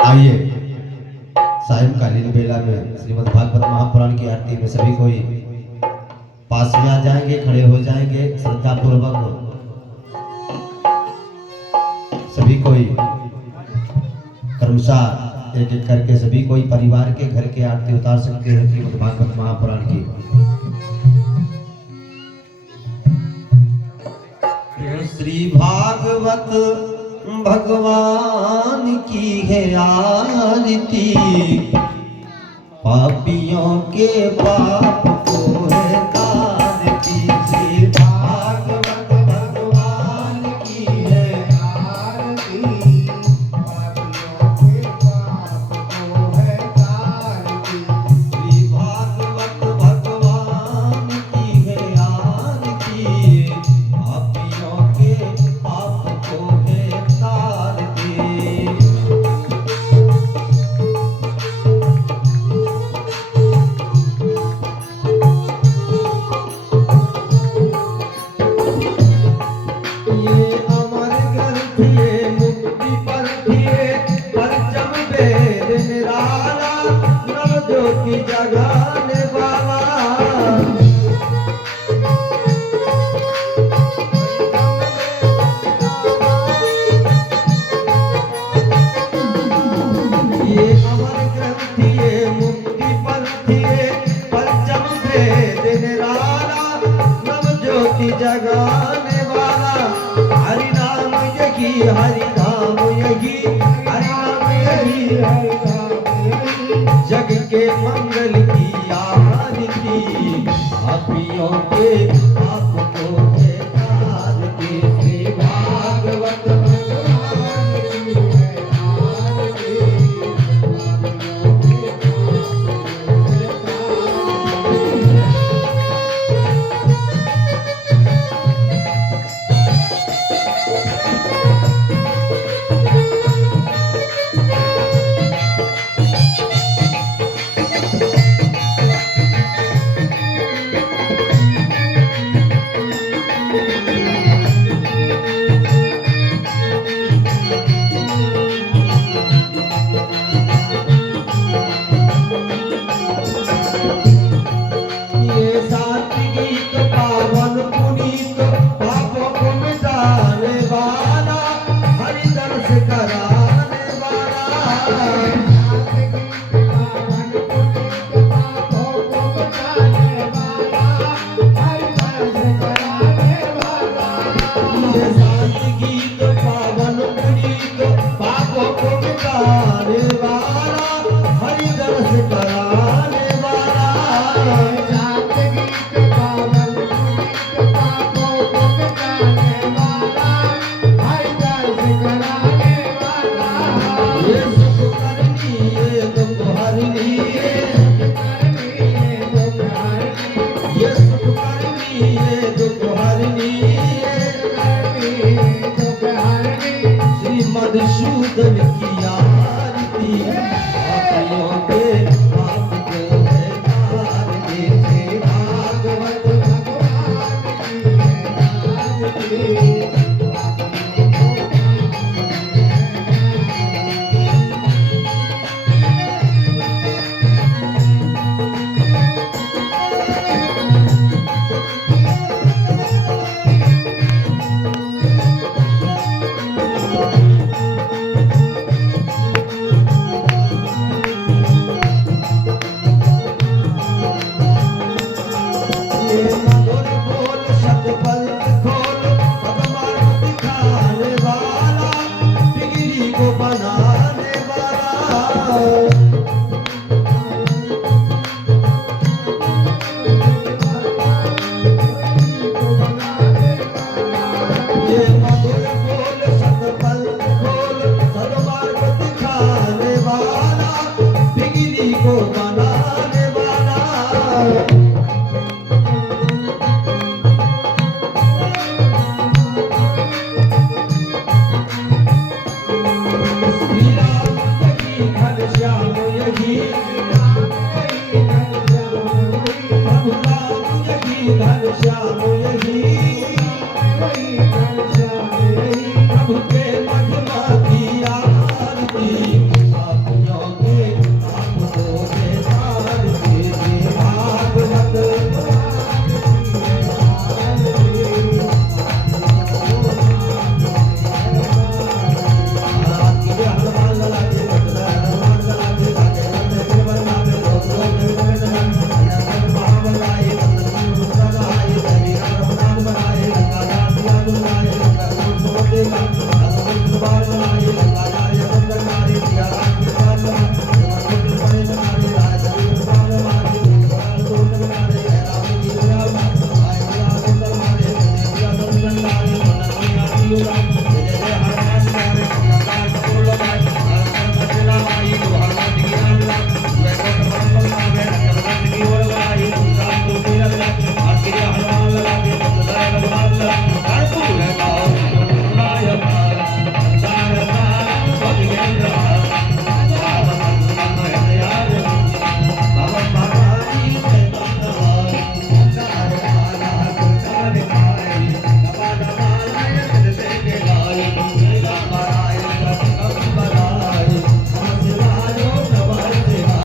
आइए सायंकालीन बेला में श्रीमद् भागवत महापुराण की आरती में सभी कोई पास में आ जाएंगे, खड़े हो जाएंगे श्रद्धा पूर्वक। सभी कोई क्रमशः एक एक करके सभी कोई परिवार के घर के आरती उतार सकते हैं श्रीमद् भागवत महापुराण की। श्री भागवत भगवान की है आरती, पापियों के पाप को है तारती। श्री भागवत भगवान की है आरती, पापियों के पाप को है तारती। श्री भागवत भगवान की है आरती, पापियों के पाप को है तारती। जगाने वाला ये अमर ग्रंथि ये मुक्ति पंथी पंचम वेद निराला, नव ज्योति जगाने वाला। हरि नाम यही, हरि नाम यही, हरि नाम यही, हरि नाम यही, जग के मंगल की आरती, पापियों के पाप को है तारती। श्री भागवत भगवान की है आरती, पापियों के पाप को है मधुसूदन की आरती, पापियों के पाप को है तारती। श्री भागवत भगवान की है आरती,